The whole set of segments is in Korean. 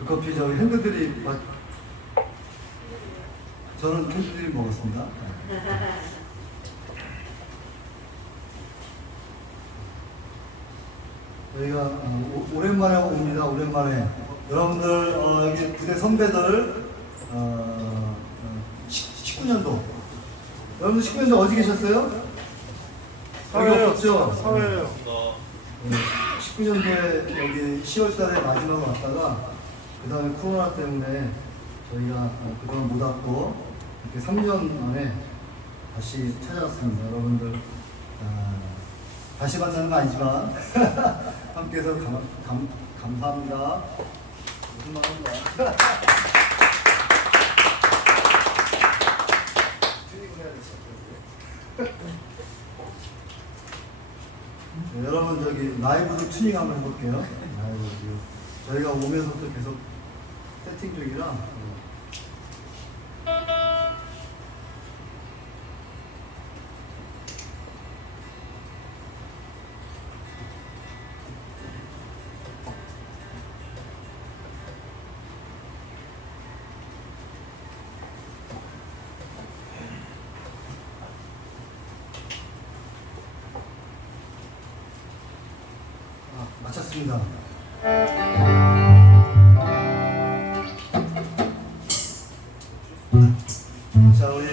그 커피 저희 핸드드립 저는 핸드드립 먹었습니다. 저희가 오랜만에 옵니다. 오랜만에 여러분들 여기 부대 선배들 19년도 여러분들 19년도 어디 계셨어요? 여기 없었죠? 사회예요. 19년도에 여기 10월달에 마지막으로 왔다가 그 다음에 코로나 때문에 저희가 그동안 못 왔고 이렇게 3년 만에 다시 찾아왔습니다. 여러분들 다시 만나는 건 아니지만 함께해서 감사합니다. 무슨 말 합니다. 네, 여러분 저기 라이브도 튜닝 한번 해볼게요. 라이브 저희가 오면서도 계속 세팅 중이라 마쳤습니다. 자, 우리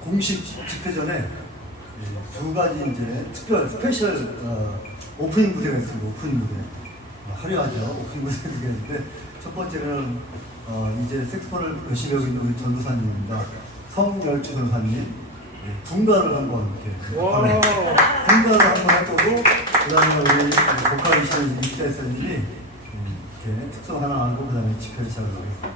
공식 집회 전에 두 가지 이제 특별 스페셜 오프닝 무대가 있습니다. 오프닝 무대 화려하죠. 오프닝 무대 두 개인데 첫 번째는 이제 색소폰을 열심히 하고 있는 우리 전도사님입니다. 성열주 전도사님 분가를 한번 이렇게 분가를 한번 할 거고 그다음에 우리 보컬이신 이기자사님이 이렇게 특성 하나 하고 그다음에 집회를 시작을 하겠습니다.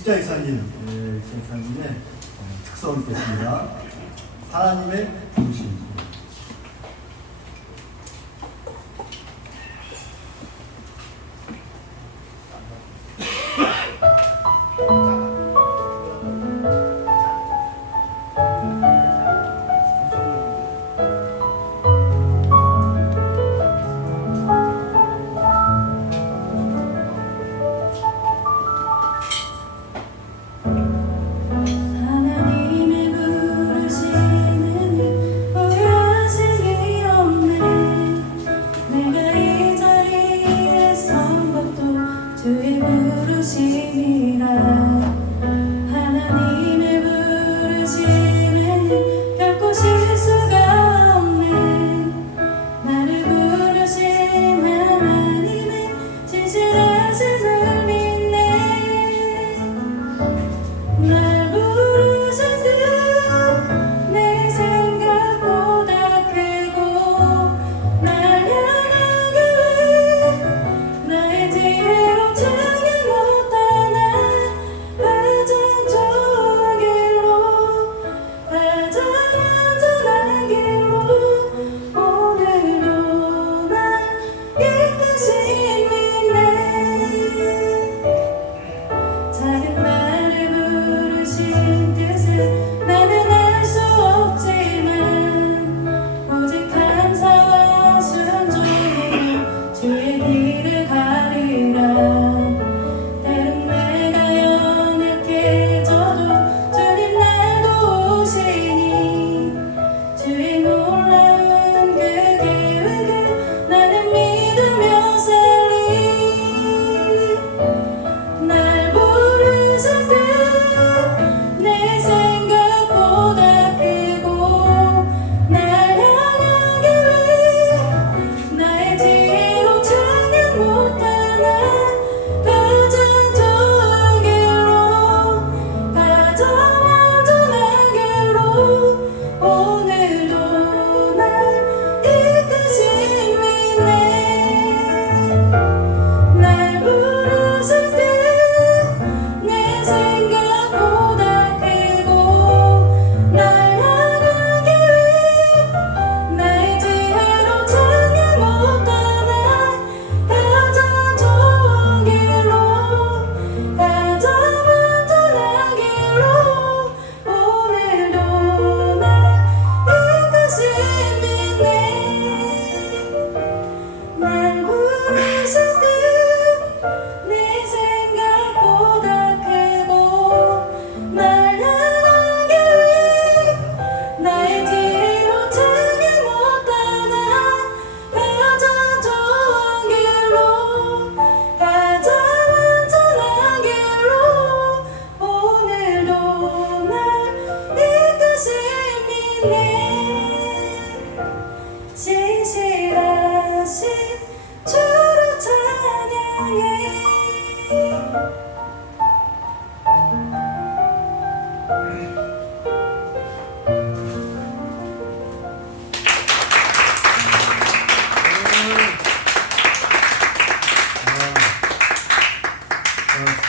십자이사님, 십자이사님의 특성을 듣겠습니다. 하나님의 부르심.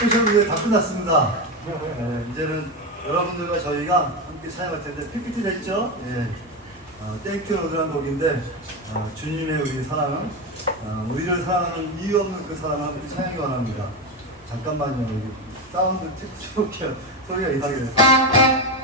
스페셜 무대 다 끝났습니다. 이제는 여러분들과 저희가 함께 찬양할 텐데 PPT 됐죠? 예. 땡큐 로드라는 곡인데 주님의 우리 사랑은 우리를 사랑하는 이유 없는 그 사랑을 함께 찬양이 원합니다. 잠깐만요. 여기 사운드 찍어볼게요. 소리가 이상하게 됐어요.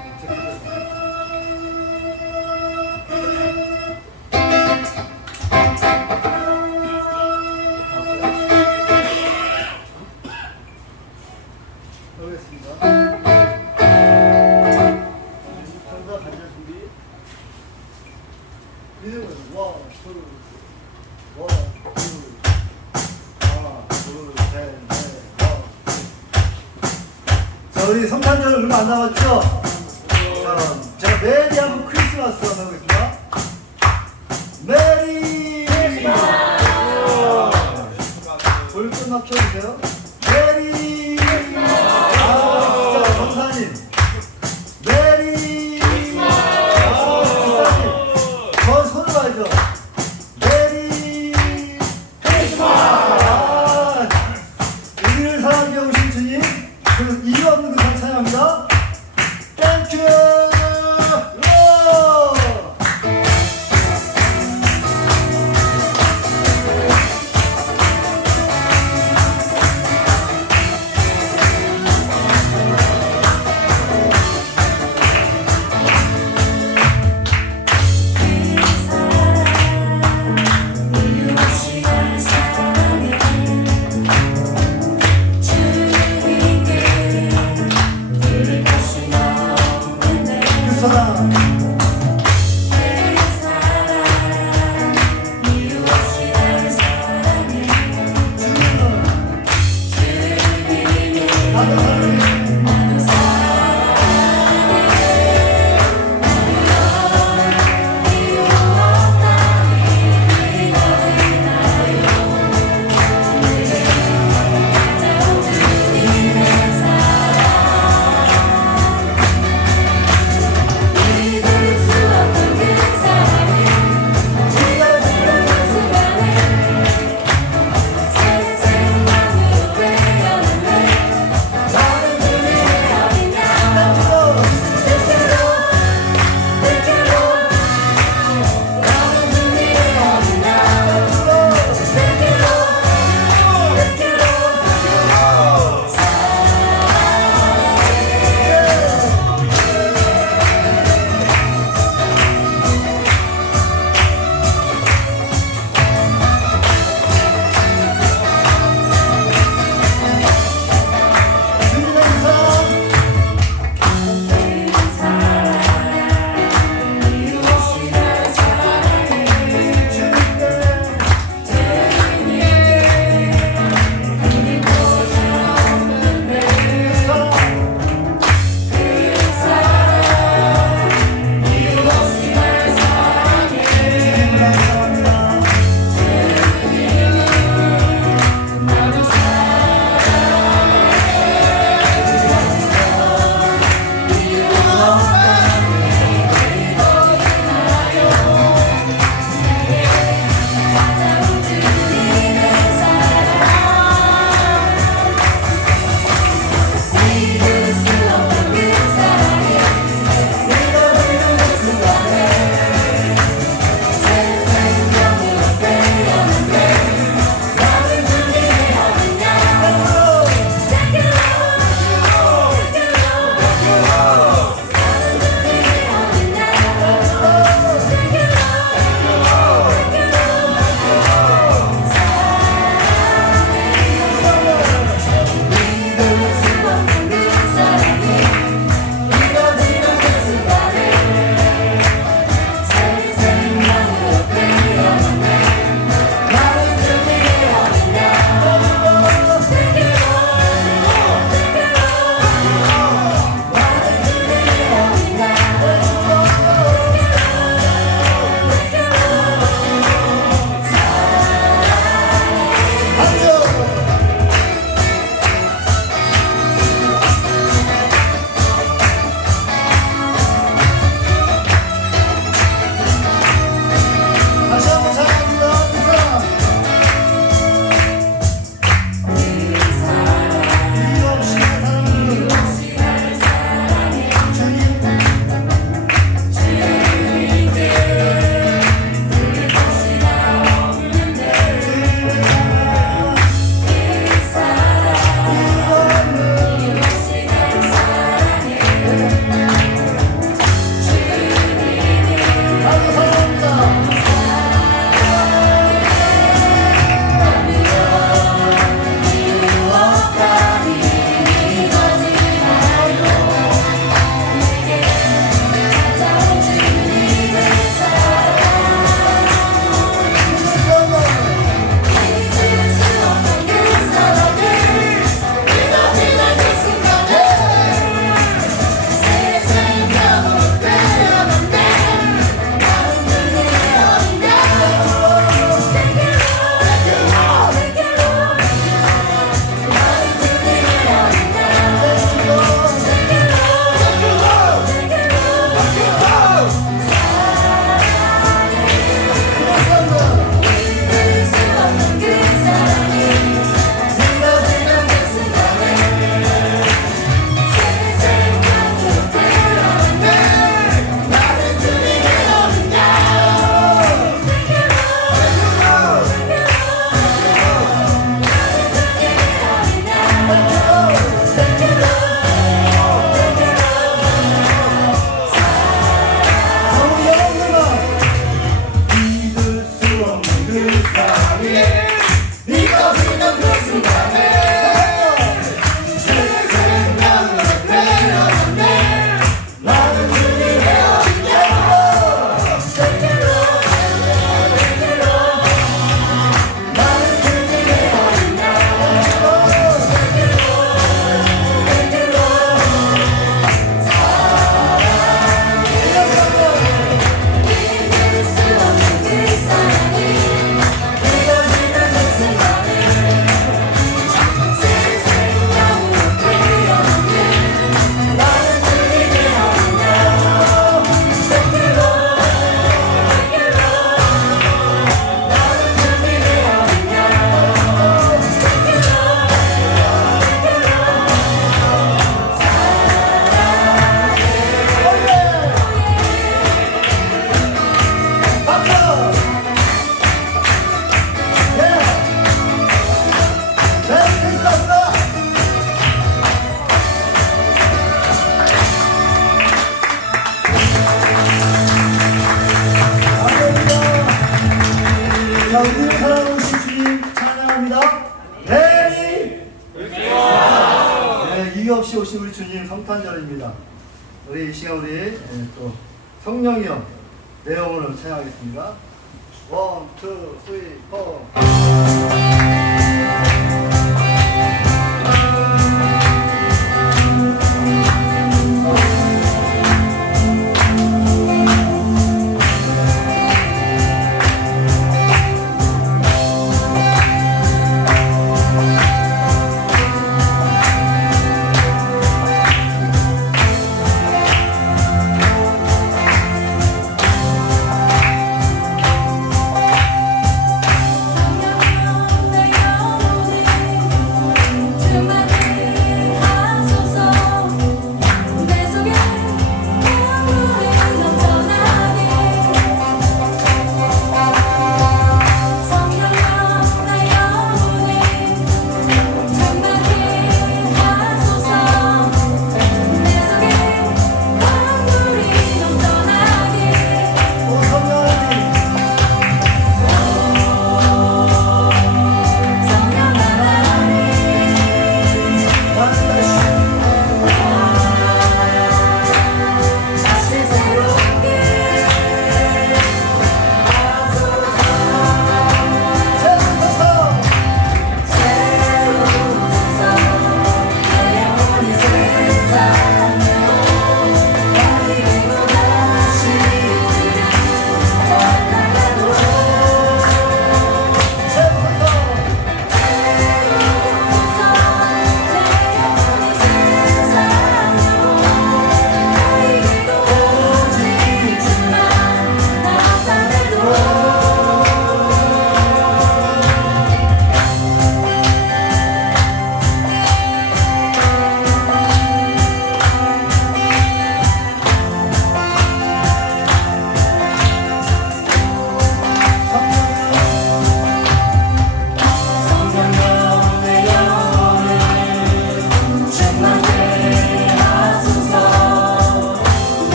우리 성탄절 얼마 안 남았죠? 제가 메리 하고 크리스마스 하고 있습니다. 메리 크리스마스! 불끈 켜주세요. 메리 크리스마스! 진짜 전사님. 메리 크리스마스! 기사님. 저 손을 봐야죠. 메리 크리스마스! 우리를 사랑해 오신 주님, 그 이유 없는 여러분들 찬양합니다. 땡큐. 주님 성탄절입니다. 우리 이 시간 우리 또 성령이 형 내용을 찬양하겠습니다. 1, 2, 3, 4. 내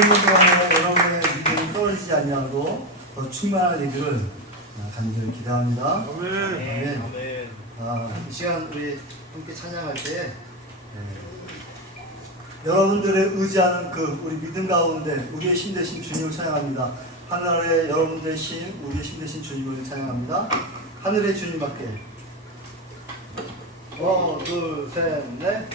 있는 동안에 여러분의 믿음이 떨어지지 아니하고 더 충만한 얘기를 간절히 기대합니다. 아멘. 아멘. 이 시간 우리 함께 찬양할 때 여러분들의 의지하는 그 우리 믿음 가운데 우리의 신 되신 주님을 찬양합니다. 하늘에 여러분들의 신, 우리의 신 되신 주님을 찬양합니다. 하늘의 주님밖에. 둘, 셋, 넷.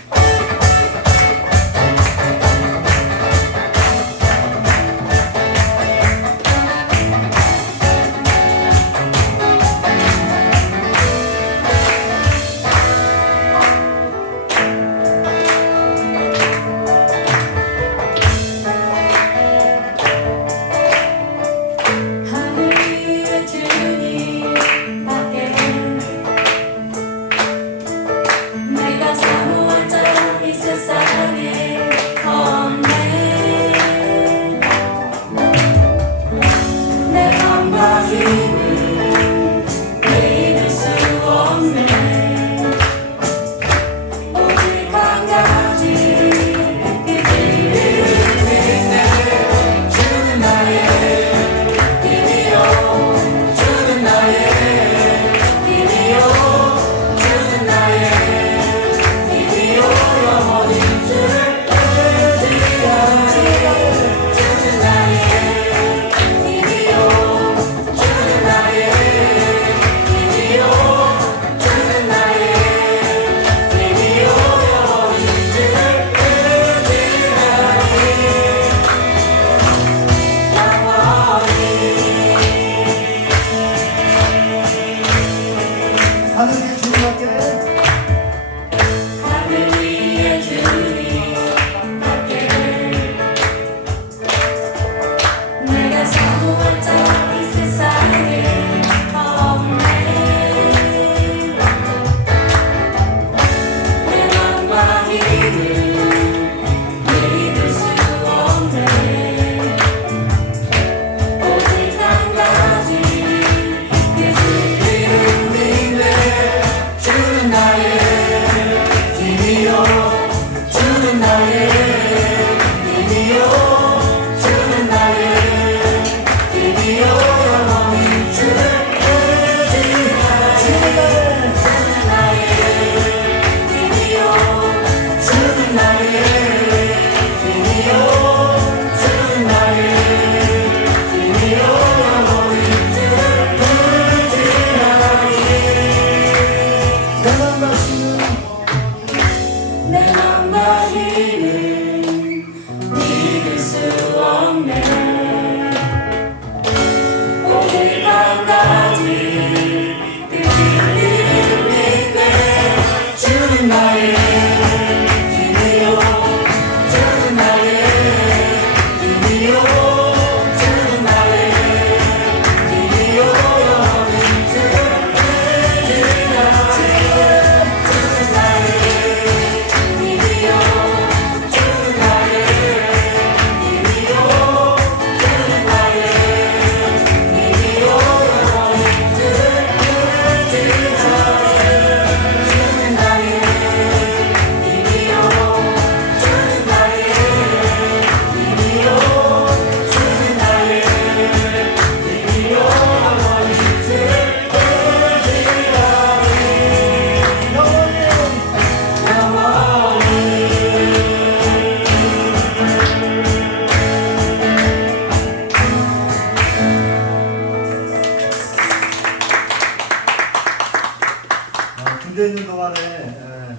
군대에 있는 동안에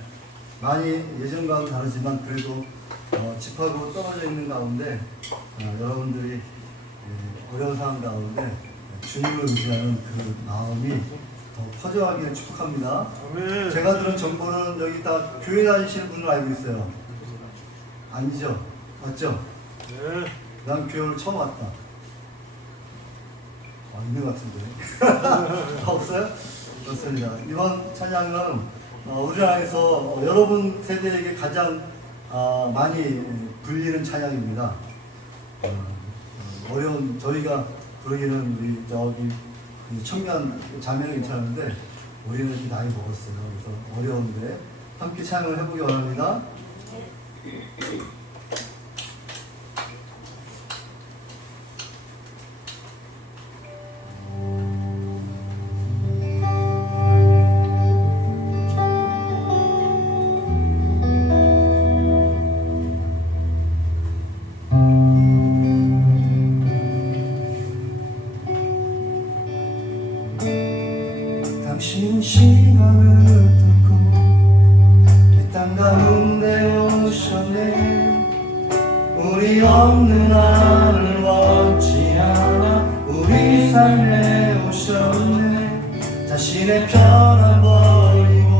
많이 예전과는 다르지만 그래도 집하고 떨어져 있는 가운데 여러분들이 어려운 상황 가운데 주님을 의지하는 그 마음이 더 퍼져가기를 축복합니다. 아멘. 제가 들은 정보는 여기 다 교회 다니시는 분을 알고 있어요. 아니죠? 맞죠? 네. 난 교회를 처음 왔다. 있는 것 같은데. 없어요? 그렇습니다. 이번 찬양은 우리나라에서 여러분 세대에게 가장 많이 불리는 찬양입니다. 어려운, 저희가 부르기는 우리 저기 청년 자매는 괜찮은데 우리는 이렇게 나이 먹었어요. 그래서 어려운데 함께 찬양을 해보기 원합니다. 가운데 오셨네. 우리 없는 나를 원치 않아 우리 삶에 오셨네. 자신의 편을 버리고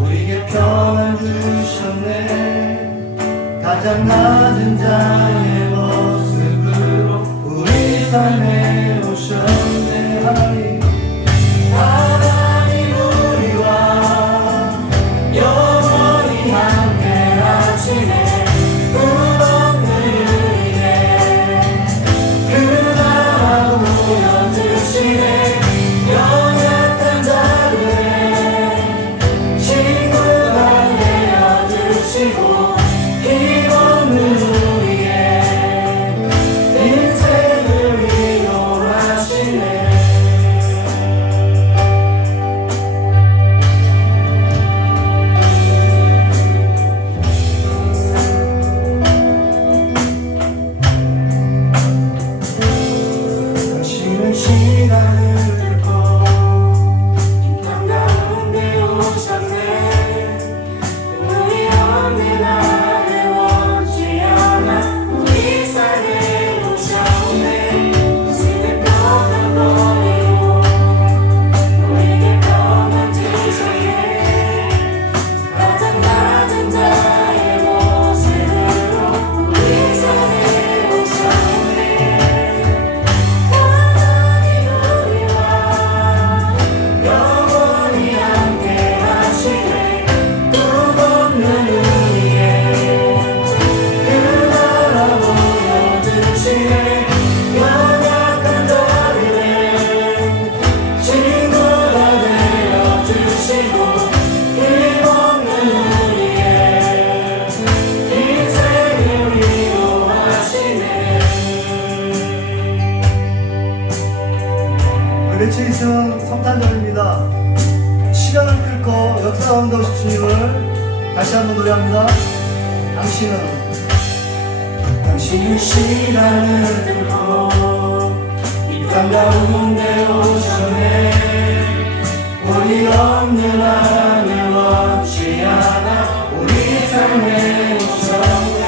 우리에게 편을 주셨네. 가장 낮은 자의 모습으로 우리 삶에 오셨네. 하나님 우리와 영원히 함께 하시네. 끝없는 은혜 그 나라 보여주시네. 연약한 자들의 친구가 되어주시고 힘없는 우리의 인생을 위로하시네. 당신은 시간을 뚫고 땅 가운데 오셨네. 우리 없는 나를 원치 않아 우리 삶에 오셨네. 당신의 편을 버리고 우리에게 편을 주셨네. 가장 낮은 자의 모습으로 우리 삶에 오셨네. 영원히 함께 하시네. 끝없는 우리의 그 나라 보여주시네. 연약한 자들의 친구가 되어주시고 힘없는 우리의 인생을 위로하시네. 며칠 있으면 성탄절입니다. 시간을 뚫고 역사 가운데 오신 주님을 다시 한번 노래합니다. 당신은 시간을 뚫고 이 땅 가운데 오셨네. 우리 없는 나를 원치 않아 우리 삶에 오셨네.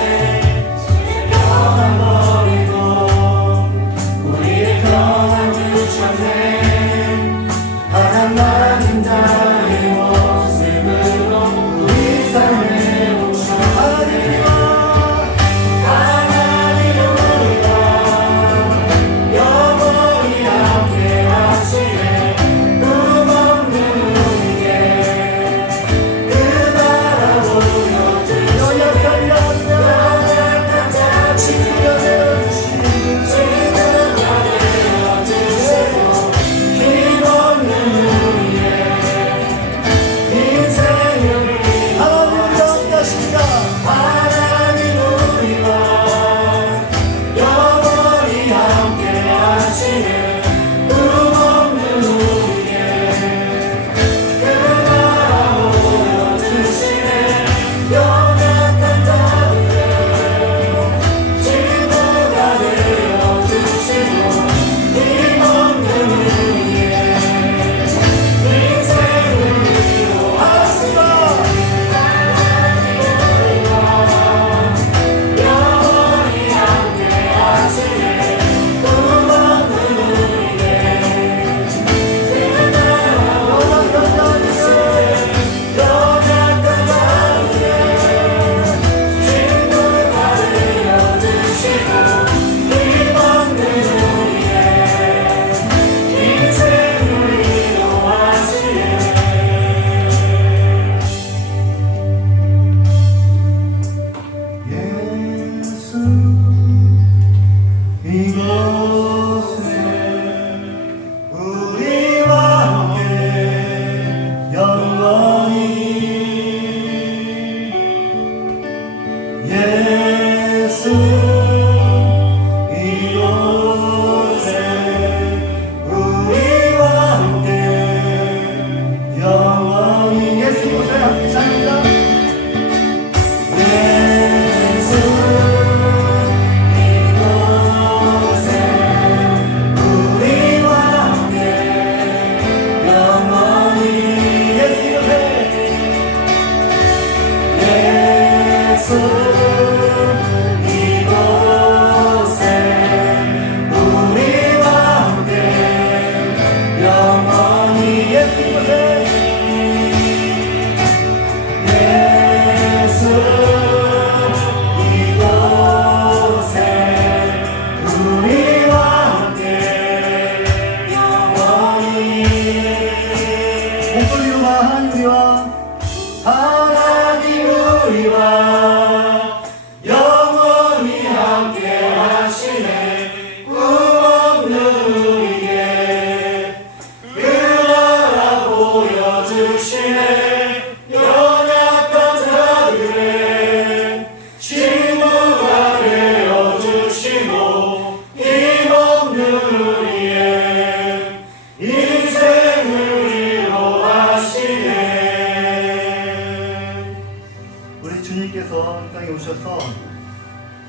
편을 버리고 우리의 편을 주셨네. 가장 낮은 자의 모습으로 우리 삶에 오셨네. 하나님 우리와 영원히 함께 하시네. 끝없는 우리의 그 나라 보여주시네. 연약한 자 친구가 되어주시네. 친구가 되어주시고 힘없는 우리의 인생을 하나님 함께 하십니다. 하나님 우리와 영원히 함께 하시네. 끝없는 우리의 그 나라 보여주시네. 연약한 자들의 친구가 되어주시고 힘없는 우리의 인생을 위로하시고 영원히 함께 하시네. 끝없는 우리의 그 나라 보여주시네. 연약한 자들의 친구가 되어주시고 힘없는 우리의 인생을 위로하시네. 예수 이곳에 우리와 함께 영원히 예수 이곳에 우리와 함께 영원히 예수 이곳에 함께 삽니다. 예수 이곳에 우리와 함께 영원히 예수 이곳에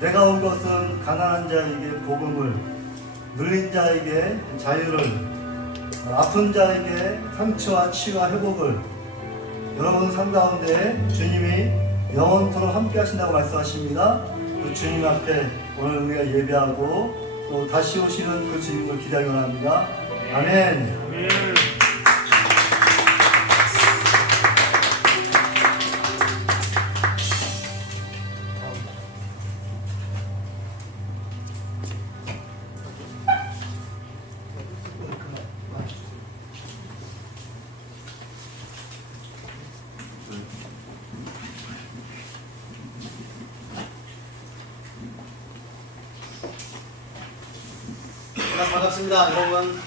내가 온 것은 가난한 자에게 복음을, 눌린 자에게 자유를, 아픈 자에게 상처와 치유와 회복을, 여러분 삶 가운데 주님이 영원토록 함께 하신다고 말씀하십니다. 그 주님 앞에 오늘 우리가 예배하고 또 다시 오시는 그 주님을 기다리기 원합니다. 아멘. 반갑습니다. 여러분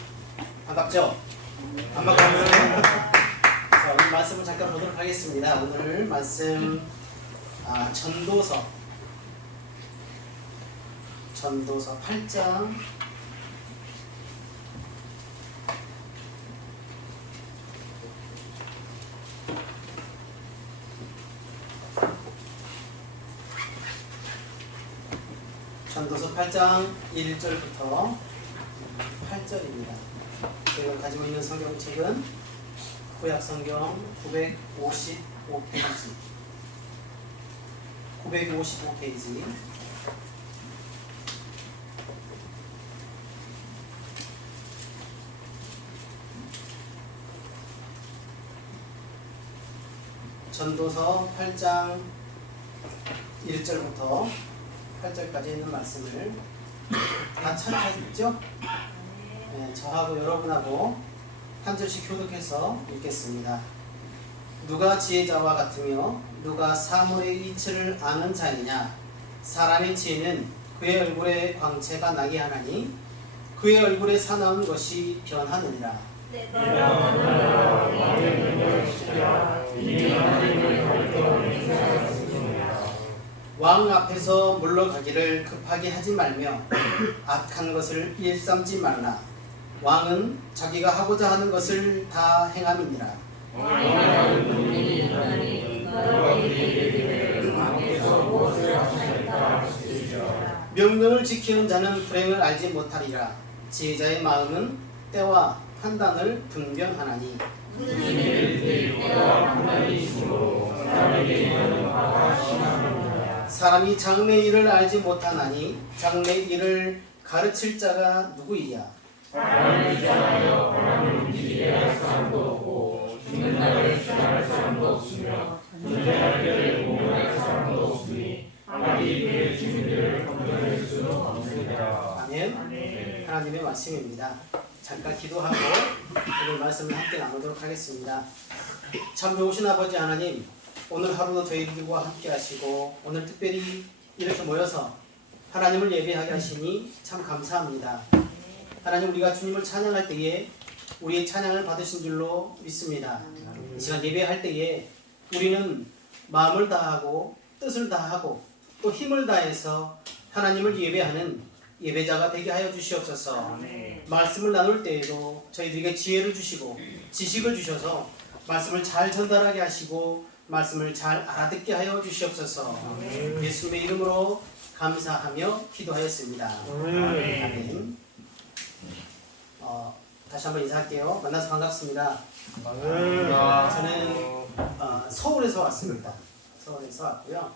반갑죠? 반갑습니다. 자, 오늘 말씀을 잠깐 보도록 하겠습니다. 오늘 말씀 전도서 8장 전도서 8장 1절부터 8절입니다. 제가 가지고 있는 성경책은 구약성경 955페이지 955페이지 전도서 8장 1절부터 8절까지 있는 말씀을 다 찾아있죠? 네, 저하고 여러분하고 한 절씩 교독해서 읽겠습니다. 누가 지혜자와 같으며 누가 사물의 이치를 아는 자이냐? 사람의 지혜는 그의 얼굴에 광채가 나게 하나니 그의 얼굴에 사나운 것이 변하느니라. 왕 앞에서 물러가기를 급하게 하지 말며 악한 것을 일삼지 말라. 왕은 자기가 하고자 하는 것을 다 행함이니라. 명령을 지키는 자는 불행을 알지 못하리라. 지혜자의 마음은 때와 판단을 분별하나니 사람이 장래의 일을 알지 못하나니 장래의 일을 가르칠 자가 누구이랴. 바람을 지나가며 바람을 움직이게 할 사람도 없고 죽는 날을 주장할 사람도 없으며 존재할 때를 공언할 사람도 없으니 아무리 그의 주민들을 건져낼 수는 없으리라. 아멘. 하나님의 말씀입니다. 잠깐 기도하고 오늘 말씀을 함께 나누도록 하겠습니다. 참 좋으신 아버지 하나님, 오늘 하루도 저희들과 함께 하시고 오늘 특별히 이렇게 모여서 하나님을 예배하게 하시니 참 감사합니다. 하나님, 우리가 주님을 찬양할 때에 우리의 찬양을 받으신 줄로 믿습니다. 이 시간 예배할 때에 우리는 마음을 다하고 뜻을 다하고 또 힘을 다해서 하나님을 예배하는 예배자가 되게 하여 주시옵소서. 말씀을 나눌 때에도 저희들에게 지혜를 주시고 지식을 주셔서 말씀을 잘 전달하게 하시고 말씀을 잘 알아듣게 하여 주시옵소서. 예수님의 이름으로 감사하며 기도하였습니다. 아멘. 다시 한번 인사할게요. 만나서 반갑습니다. 저는 서울에서 왔습니다. 서울에서 왔고요.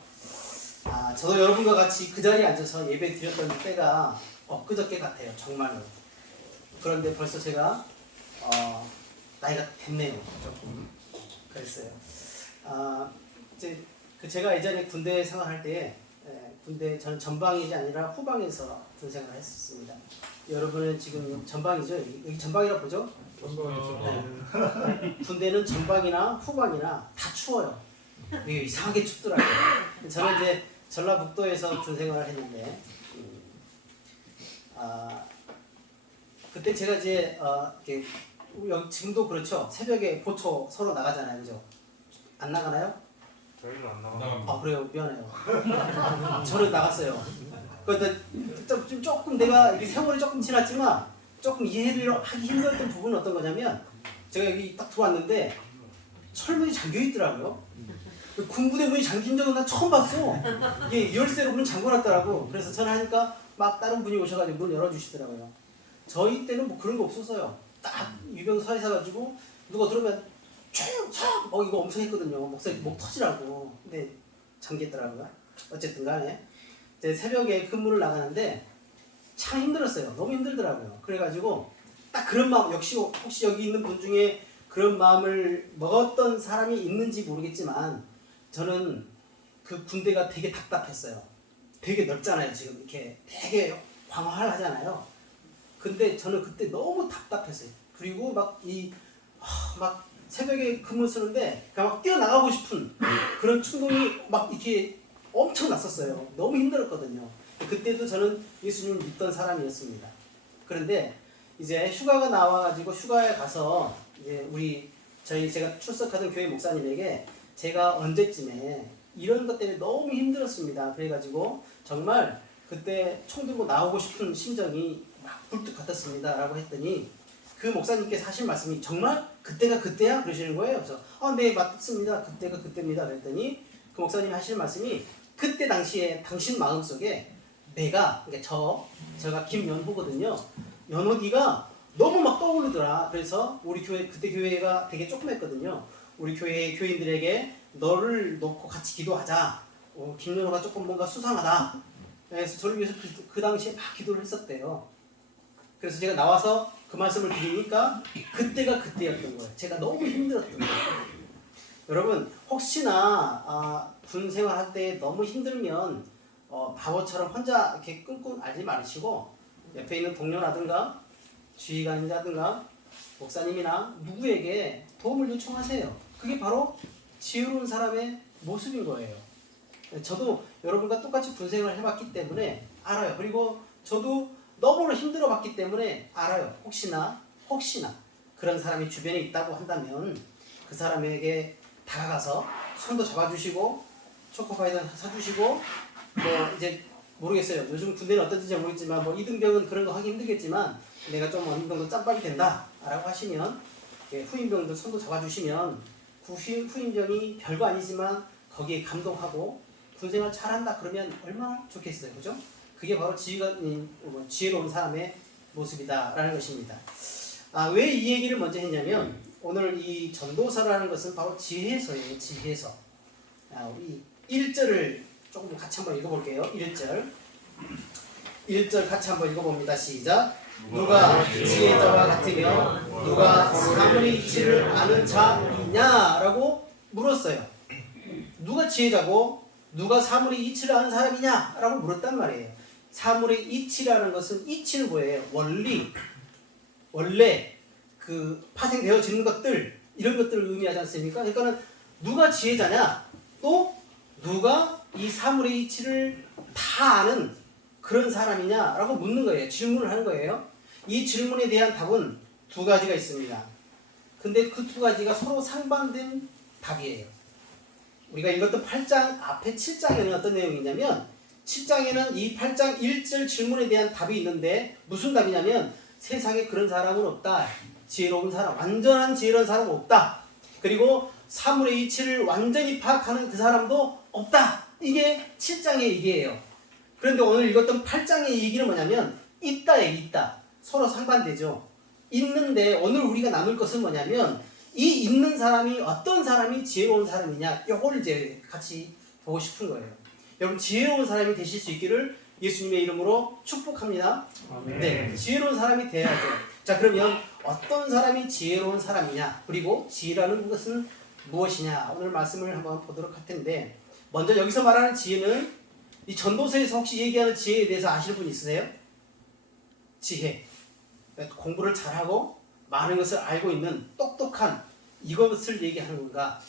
저도 여러분과 같이 그 자리에 앉아서 예배 드렸던 때가 엊그저께 같아요. 정말로. 그런데 벌써 제가 나이가 됐네요. 조금. 그랬어요. 이제 제가 예전에 군대 생활할 때에 군대 저는 전방이지 아니라 후방에서 군 생활을 했었습니다. 여러분은 지금 전방이죠? 여기 전방이라 보죠? 네. 군대는 전방이나 후방이나 다 추워요. 이게 이상하게 춥더라고요. 저는 이제 전라북도에서 군 생활을 했는데 그때 제가 이제 이렇게 여기 지금도 그렇죠. 새벽에 보초 서로 나가잖아요, 그죠? 안 나가나요? 저희는 안 나갑니다. 그래요, 미안해요. 저는 나갔어요. 그런데 조금 내가 이게 세월이 조금 지났지만 조금 이해를 하기 힘들었던 부분은 어떤 거냐면 제가 여기 딱 들어왔는데 철문이 잠겨 있더라고요. 군부대 문이 잠긴 적은 나 처음 봤어. 이게 열쇠로 문을 잠궈놨더라고. 그래서 전화하니까 막 다른 분이 오셔가지고 문 열어주시더라고요. 저희 때는 뭐 그런 거 없었어요. 딱 유병 서 있어가지고 누가 들어오면 촤촤 이거 엄청 했거든요. 목 터지라고. 근데 잠겼더라고요. 어쨌든 간에 이제 새벽에 근무를 나가는데 참 힘들었어요. 너무 힘들더라고요. 그래가지고 딱 그런 마음, 역시 혹시 여기 있는 분 중에 그런 마음을 먹었던 사람이 있는지 모르겠지만 저는 그 군대가 되게 답답했어요. 되게 넓잖아요. 지금 이렇게 되게 광활하잖아요. 근데 저는 그때 너무 답답했어요. 그리고 막 새벽에 근무 쓰는데 막 뛰어나가고 싶은 그런 충동이 막 이렇게 엄청 났었어요. 너무 힘들었거든요. 그때도 저는 예수님을 믿던 사람이었습니다. 그런데 이제 휴가가 나와가지고 휴가에 가서 이제 제가 출석하던 교회 목사님에게 제가 언제쯤에 이런 것 때문에 너무 힘들었습니다. 그래가지고 정말 그때 총 들고 나오고 싶은 심정이 막 굴뚝 같았습니다. 라고 했더니 그 목사님께서 하신 말씀이 정말 그때가 그때야? 그러시는 거예요. 그래서 네 맞습니다. 그때가 그때입니다. 그랬더니 그 목사님이 하시는 말씀이 그때 당시에 당신 마음속에 내가 그러니까 제가 김연호거든요. 연호기가 너무 막 떠오르더라. 그래서 우리 교회 그때 교회가 되게 조그맸거든요. 우리 교회 교인들에게 너를 놓고 같이 기도하자. 김연호가 조금 뭔가 수상하다. 그래서 저를 위해서 그 당시에 막 기도를 했었대요. 그래서 제가 나와서 그 말씀을 드리니까 그때가 그때였던 거예요. 제가 너무 힘들었던 거예요. 여러분 혹시나 군 생활할 때 너무 힘들면 바보처럼 혼자 이렇게 끙끙 앓지 마시고 옆에 있는 동료라든가 지휘관이라든가 목사님이나 누구에게 도움을 요청하세요. 그게 바로 지혜로운 사람의 모습인 거예요. 저도 여러분과 똑같이 군 생활을 해봤기 때문에 알아요. 그리고 저도 너무나 힘들어 봤기 때문에 알아요. 혹시나 그런 사람이 주변에 있다고 한다면 그 사람에게 다가가서 손도 잡아주시고 초코파이도 사주시고 이제 모르겠어요. 요즘 군대는 어떤지 잘 모르겠지만 이등병은 그런 거 하기 힘들겠지만 내가 좀 어느 정도 짬밥이 된다 라고 하시면 후임병들 손도 잡아주시면 그 후임병이 별거 아니지만 거기에 감동하고 군생활 잘한다 그러면 얼마나 좋겠어요. 그죠? 그게 바로 지혜로운 사람의 모습이다라는 것입니다. 왜 이 얘기를 먼저 했냐면 오늘 이 전도서라는 것은 바로 지혜서예요. 지혜서. 우리 1절을 조금 같이 한번 읽어볼게요. 1절 같이 한번 읽어봅니다. 시작. 누가 지혜자와 같으며 누가 사물의 이치를 아는 자이냐라고 물었어요. 누가 지혜자고 누가 사물의 이치를 아는 사람이냐라고 물었단 말이에요. 사물의 이치라는 것은 이치는 뭐예요? 원래 그 파생되어지는 것들 이런 것들을 의미하지 않습니까? 그러니까는 누가 지혜자냐 또 누가 이 사물의 이치를 다 아는 그런 사람이냐라고 묻는 거예요. 질문을 하는 거예요. 이 질문에 대한 답은 두 가지가 있습니다. 근데 그 두 가지가 서로 상반된 답이에요. 우리가 읽었던 8장 앞에 7장에는 어떤 내용이냐면 7장에는 이 8장 1절 질문에 대한 답이 있는데 무슨 답이냐면 세상에 그런 사람은 없다. 지혜로운 사람, 완전한 지혜로운 사람은 없다. 그리고 사물의 이치를 완전히 파악하는 그 사람도 없다. 이게 7장의 얘기예요. 그런데 오늘 읽었던 8장의 얘기는 뭐냐면 있다예요. 있다. 서로 상반되죠. 있는데 오늘 우리가 나눌 것은 뭐냐면 이 있는 사람이 어떤 사람이 지혜로운 사람이냐 이걸 이제 같이 보고 싶은 거예요. 여러분 지혜로운 사람이 되실 수 있기를 예수님의 이름으로 축복합니다. 네, 지혜로운 사람이 되어야죠. 자, 그러면 어떤 사람이 지혜로운 사람이냐, 그리고 지혜라는 것은 무엇이냐, 오늘 말씀을 한번 보도록 할 텐데, 먼저 여기서 말하는 지혜는 이 전도서에서 혹시 얘기하는 지혜에 대해서 아시는 분 있으세요? 지혜, 공부를 잘하고 많은 것을 알고 있는 똑똑한 이것을 얘기하는 건가?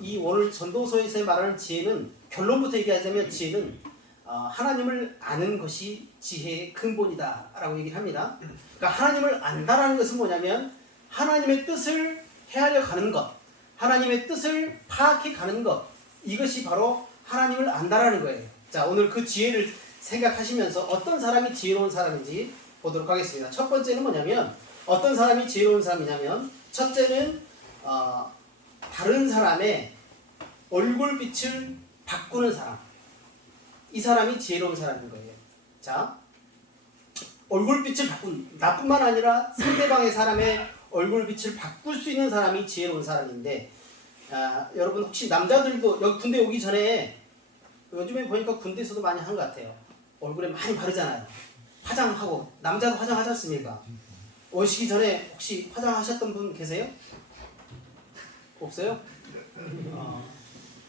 이 오늘 전도서에서 말하는 지혜는, 결론부터 얘기하자면 지혜는 하나님을 아는 것이 지혜의 근본이다 라고 얘기를 합니다. 그러니까 하나님을 안다라는 것은 뭐냐면 하나님의 뜻을 헤아려 가는 것, 하나님의 뜻을 파악해 가는 것, 이것이 바로 하나님을 안다라는 거예요. 자, 오늘 그 지혜를 생각하시면서 어떤 사람이 지혜로운 사람인지 보도록 하겠습니다. 첫 번째는 뭐냐면, 어떤 사람이 지혜로운 사람이냐면, 첫째는 다른 사람의 얼굴빛을 바꾸는 사람, 이 사람이 지혜로운 사람인 거예요. 자, 얼굴빛을 나뿐만 아니라 상대방의 사람의 얼굴빛을 바꿀 수 있는 사람이 지혜로운 사람인데, 여러분 혹시 남자들도 여기 군대 오기 전에, 요즘에 보니까 군대에서도 많이 하는 것 같아요. 얼굴에 많이 바르잖아요. 화장하고, 남자도 화장하지 않습니까? 오시기 전에 혹시 화장하셨던 분 계세요? 없어요?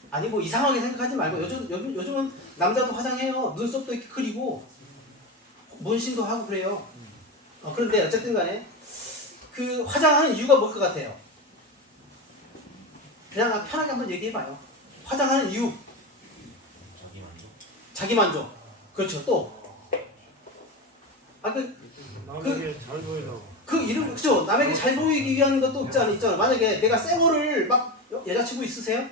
아니 뭐 이상하게 생각하지 말고, 요즘은 남자도 화장해요. 눈썹도 이렇게 그리고 문신도 하고 그래요. 그런데 어쨌든 간에 그 화장하는 이유가 뭘 것 같아요? 그냥 편하게 한번 얘기해봐요. 화장하는 이유. 자기 만족. 그렇죠. 또 남에게 잘 보이라고. 그 이름, 그죠? 남에게 잘 보이기 위한 것도 있잖아요. 만약에 내가 쌩얼을 막, 여자친구 있으세요?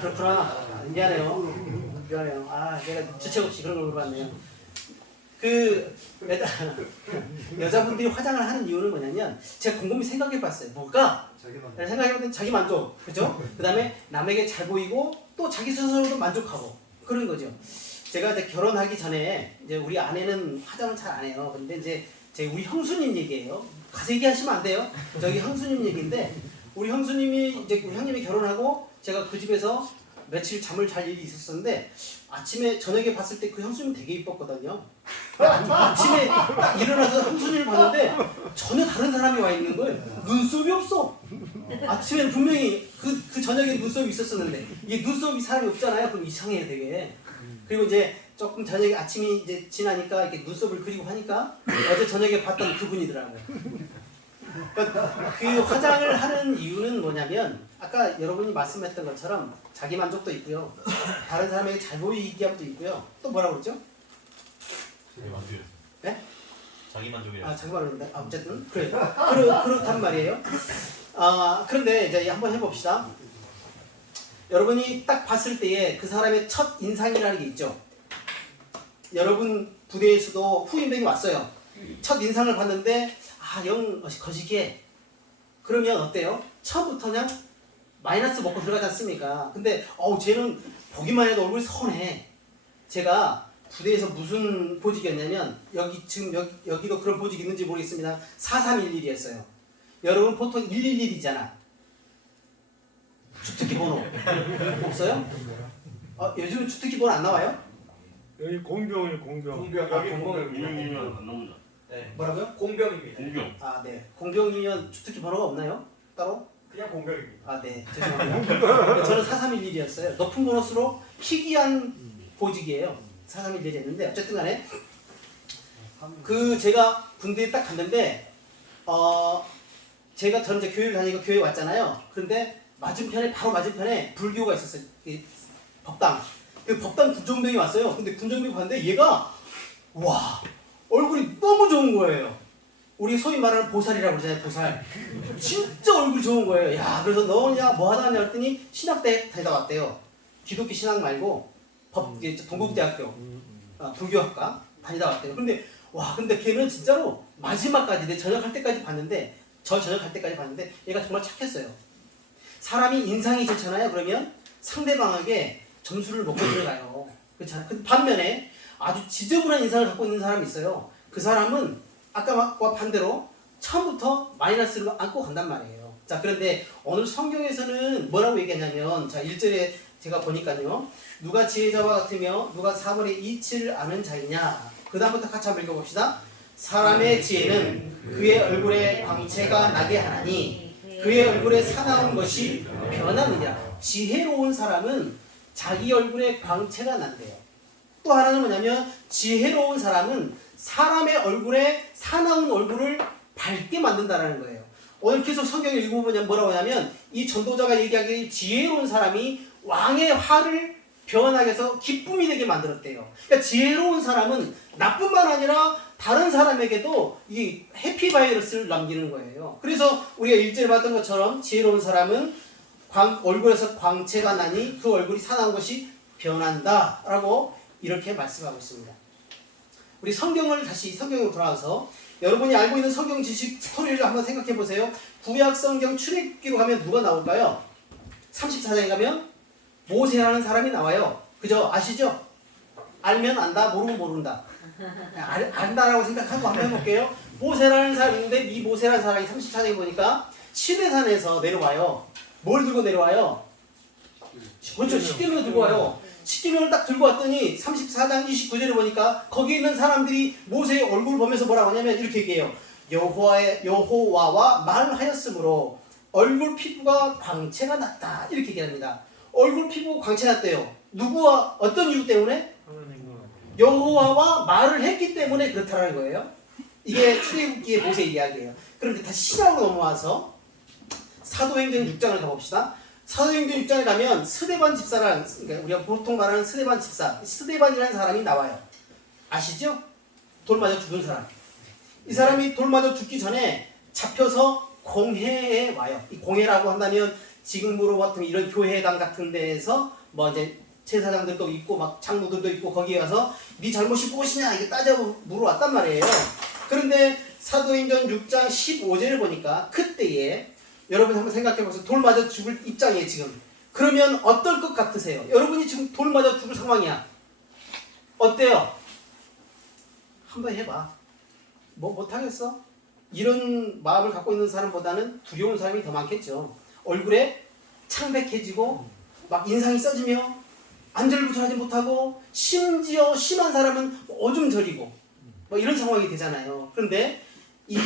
그렇구나. 미안해요. 내가 주책 없이 그런 걸 물어봤네요. 여자분들이 화장을 하는 이유는 뭐냐면, 제가 곰곰이 생각해봤어요. 뭘까? 생각해봤더니 자기 만족, 그죠? 그 다음에 남에게 잘 보이고 또 자기 스스로도 만족하고 그런 거죠. 제가 이제 결혼하기 전에, 이제 우리 아내는 화장을 잘 안 해요. 근데 이제 우리 형수님 얘기예요. 가서 얘기하시면 안 돼요. 저기 형수님 얘기인데, 우리 형수님이 이제 우리 형님이 결혼하고 제가 그 집에서 며칠 잠을 잘 일이 있었었는데, 아침에 저녁에 봤을 때 그 형수님 되게 이뻤거든요. 아침에 딱 일어나서 형수님을 봤는데 전혀 다른 사람이 와 있는 거예요. 눈썹이 없어. 아침에는 분명히 그 저녁에 눈썹이 있었었는데, 이게 눈썹이 사람이 없잖아요. 그럼 이상해요, 되게. 그리고 이제 조금 저녁에 아침이 이제 지나니까 이렇게 눈썹을 그리고 하니까 어제 저녁에 봤던 그분이더라고요. 그러니까 그 화장을 하는 이유는 뭐냐면, 아까 여러분이 말씀했던 것처럼 자기 만족도 있고요, 다른 사람에게 잘 보이기 위함도 있고요, 또 뭐라고 그러죠? 자기 만족이요. 네? 자기 만족이요. 자기 만족입니다. 어쨌든 그렇단 말이에요. 그런데 이제 한번 해봅시다. 여러분이 딱 봤을 때에 그 사람의 첫 인상이라는 게 있죠. 여러분 부대에서도 후임병이 왔어요. 첫 인상을 봤는데 영 거시기해. 그러면 어때요? 처음부터 그냥 마이너스 먹고 들어가지 않습니까? 근데 쟤는 보기만 해도 얼굴이 선해. 제가 부대에서 무슨 보직이었냐면, 여기도 그런 보직이 있는지 모르겠습니다. 4311이었어요. 여러분 보통 111이잖아. 주특기 번호 없어요? 요즘은 주특기 번호 안 나와요? 여기 공병이에요, 공병. 공병이면 안 나옵니다. 네. 뭐라고요? 공병입니다. 공병. 네. 공병이면 주특기 번호가 없나요? 따로? 그냥 공병입니다. 네. 죄송합니다. 저는 4311이었어요. 높은 보너스로 희귀한 보직이에요. 4311이었는데, 어쨌든 간에 제가 군대에 딱 갔는데, 저는 이제 교회를 다니고 교회 왔잖아요. 그런데 바로 맞은편에 불교가 있었어요. 법당. 그 법당 군종병이 왔어요. 근데 군종병이 봤는데 얘가 얼굴이 너무 좋은 거예요. 우리 소위 말하는 보살이라고 그러잖아요. 보살. 진짜 얼굴 좋은 거예요. 그래서 너냐 뭐 하다 하냐 했더니 신학대 다니다 왔대요. 기독교 신학 말고 동국대학교 불교학과 다니다 왔대요. 근데 걔는 진짜로 마지막까지, 내 전역할 때까지 봤는데, 얘가 정말 착했어요. 사람이 인상이 좋잖아요. 그러면 상대방에게 점수를 먹고 들어가요. 그렇잖아요. 반면에 아주 지저분한 인상을 갖고 있는 사람이 있어요. 그 사람은 아까와 반대로 처음부터 마이너스를 안고 간단 말이에요. 자, 그런데 오늘 성경에서는 뭐라고 얘기하냐면, 자, 1절에 제가 보니까요, 누가 지혜자와 같으며 누가 4분의 이치를 아는 자이냐. 그 다음부터 같이 한번 읽어봅시다. 사람의 지혜는 그의 얼굴에 광채가 나게 하나니 그의 얼굴에 사나운 것이 변하느냐. 지혜로운 사람은 자기 얼굴에 광채가 난대요. 또 하나는 뭐냐면 지혜로운 사람은 사람의 얼굴에 사나운 얼굴을 밝게 만든다는 거예요. 오늘 계속 성경을 읽어보면 뭐라고 하냐면 이 전도자가 얘기하기에 지혜로운 사람이 왕의 화를 변하게 해서 기쁨이 되게 만들었대요. 그러니까 지혜로운 사람은 나뿐만 아니라 다른 사람에게도 이 해피 바이러스를 남기는 거예요. 그래서 우리가 1절에 봤던 것처럼 지혜로운 사람은 얼굴에서 광채가 나니 그 얼굴이 사나운 것이 변한다 라고 이렇게 말씀하고 있습니다. 우리 성경을 다시 성경으로 돌아와서 여러분이 알고 있는 성경 지식 스토리를 한번 생각해 보세요. 구약 성경 출애굽기로 가면 누가 나올까요? 34장에 가면 모세라는 사람이 나와요. 그죠? 아시죠? 알면 안다, 모르면 모른다. 안다라고 생각하고 한번 해볼게요. 모세라는 사람이 있는데 이 모세라는 사람이 34장에 보니까 시내산에서 내려와요. 뭘 들고 내려와요? 그렇죠. 십계명을 들고 와요. 십계명을 딱 들고 왔더니 34장 29절에 보니까 거기 있는 사람들이 모세의 얼굴을 보면서 뭐라고 하냐면 이렇게 얘기해요. 여호와와 말하였으므로 얼굴 피부가 광채가 났다. 이렇게 얘기합니다. 얼굴 피부 광채 났대요. 누구와 어떤 이유 때문에? 여호와와 말을 했기 때문에 그렇다는 거예요. 이게 출애굽기의 모세 이야기예요. 그런데 다시 신약으로 넘어와서 사도행전 6장을 가봅시다. 사도행전 6장에 가면 스데반 집사라는, 그러니까 우리가 보통 말하는 스데반 집사, 스데반이라는 사람이 나와요. 아시죠? 돌 맞아 죽은 사람. 이 사람이 돌 맞아 죽기 전에 잡혀서 공회에 와요. 이 공회라고 한다면 지금으로 같은 이런 교회당 같은 데에서 뭐 이제 제사장들도 있고 막 장로들도 있고 거기에 가서 네 잘못이 무엇이냐 이게 따져 물어왔단 말이에요. 그런데 사도행전 6장 15절을 보니까 그때에 여러분 한번 생각해 보세요. 돌 맞아 죽을 입장이에요 지금. 그러면 어떨 것 같으세요? 여러분이 지금 돌 맞아 죽을 상황이야. 어때요? 한번 해봐. 뭐 못하겠어? 이런 마음을 갖고 있는 사람보다는 두려운 사람이 더 많겠죠. 얼굴에 창백해지고 막 인상이 써지며 안절부절하지 못하고 심지어 심한 사람은 오줌 저리고 뭐 이런 상황이 되잖아요. 그런데 이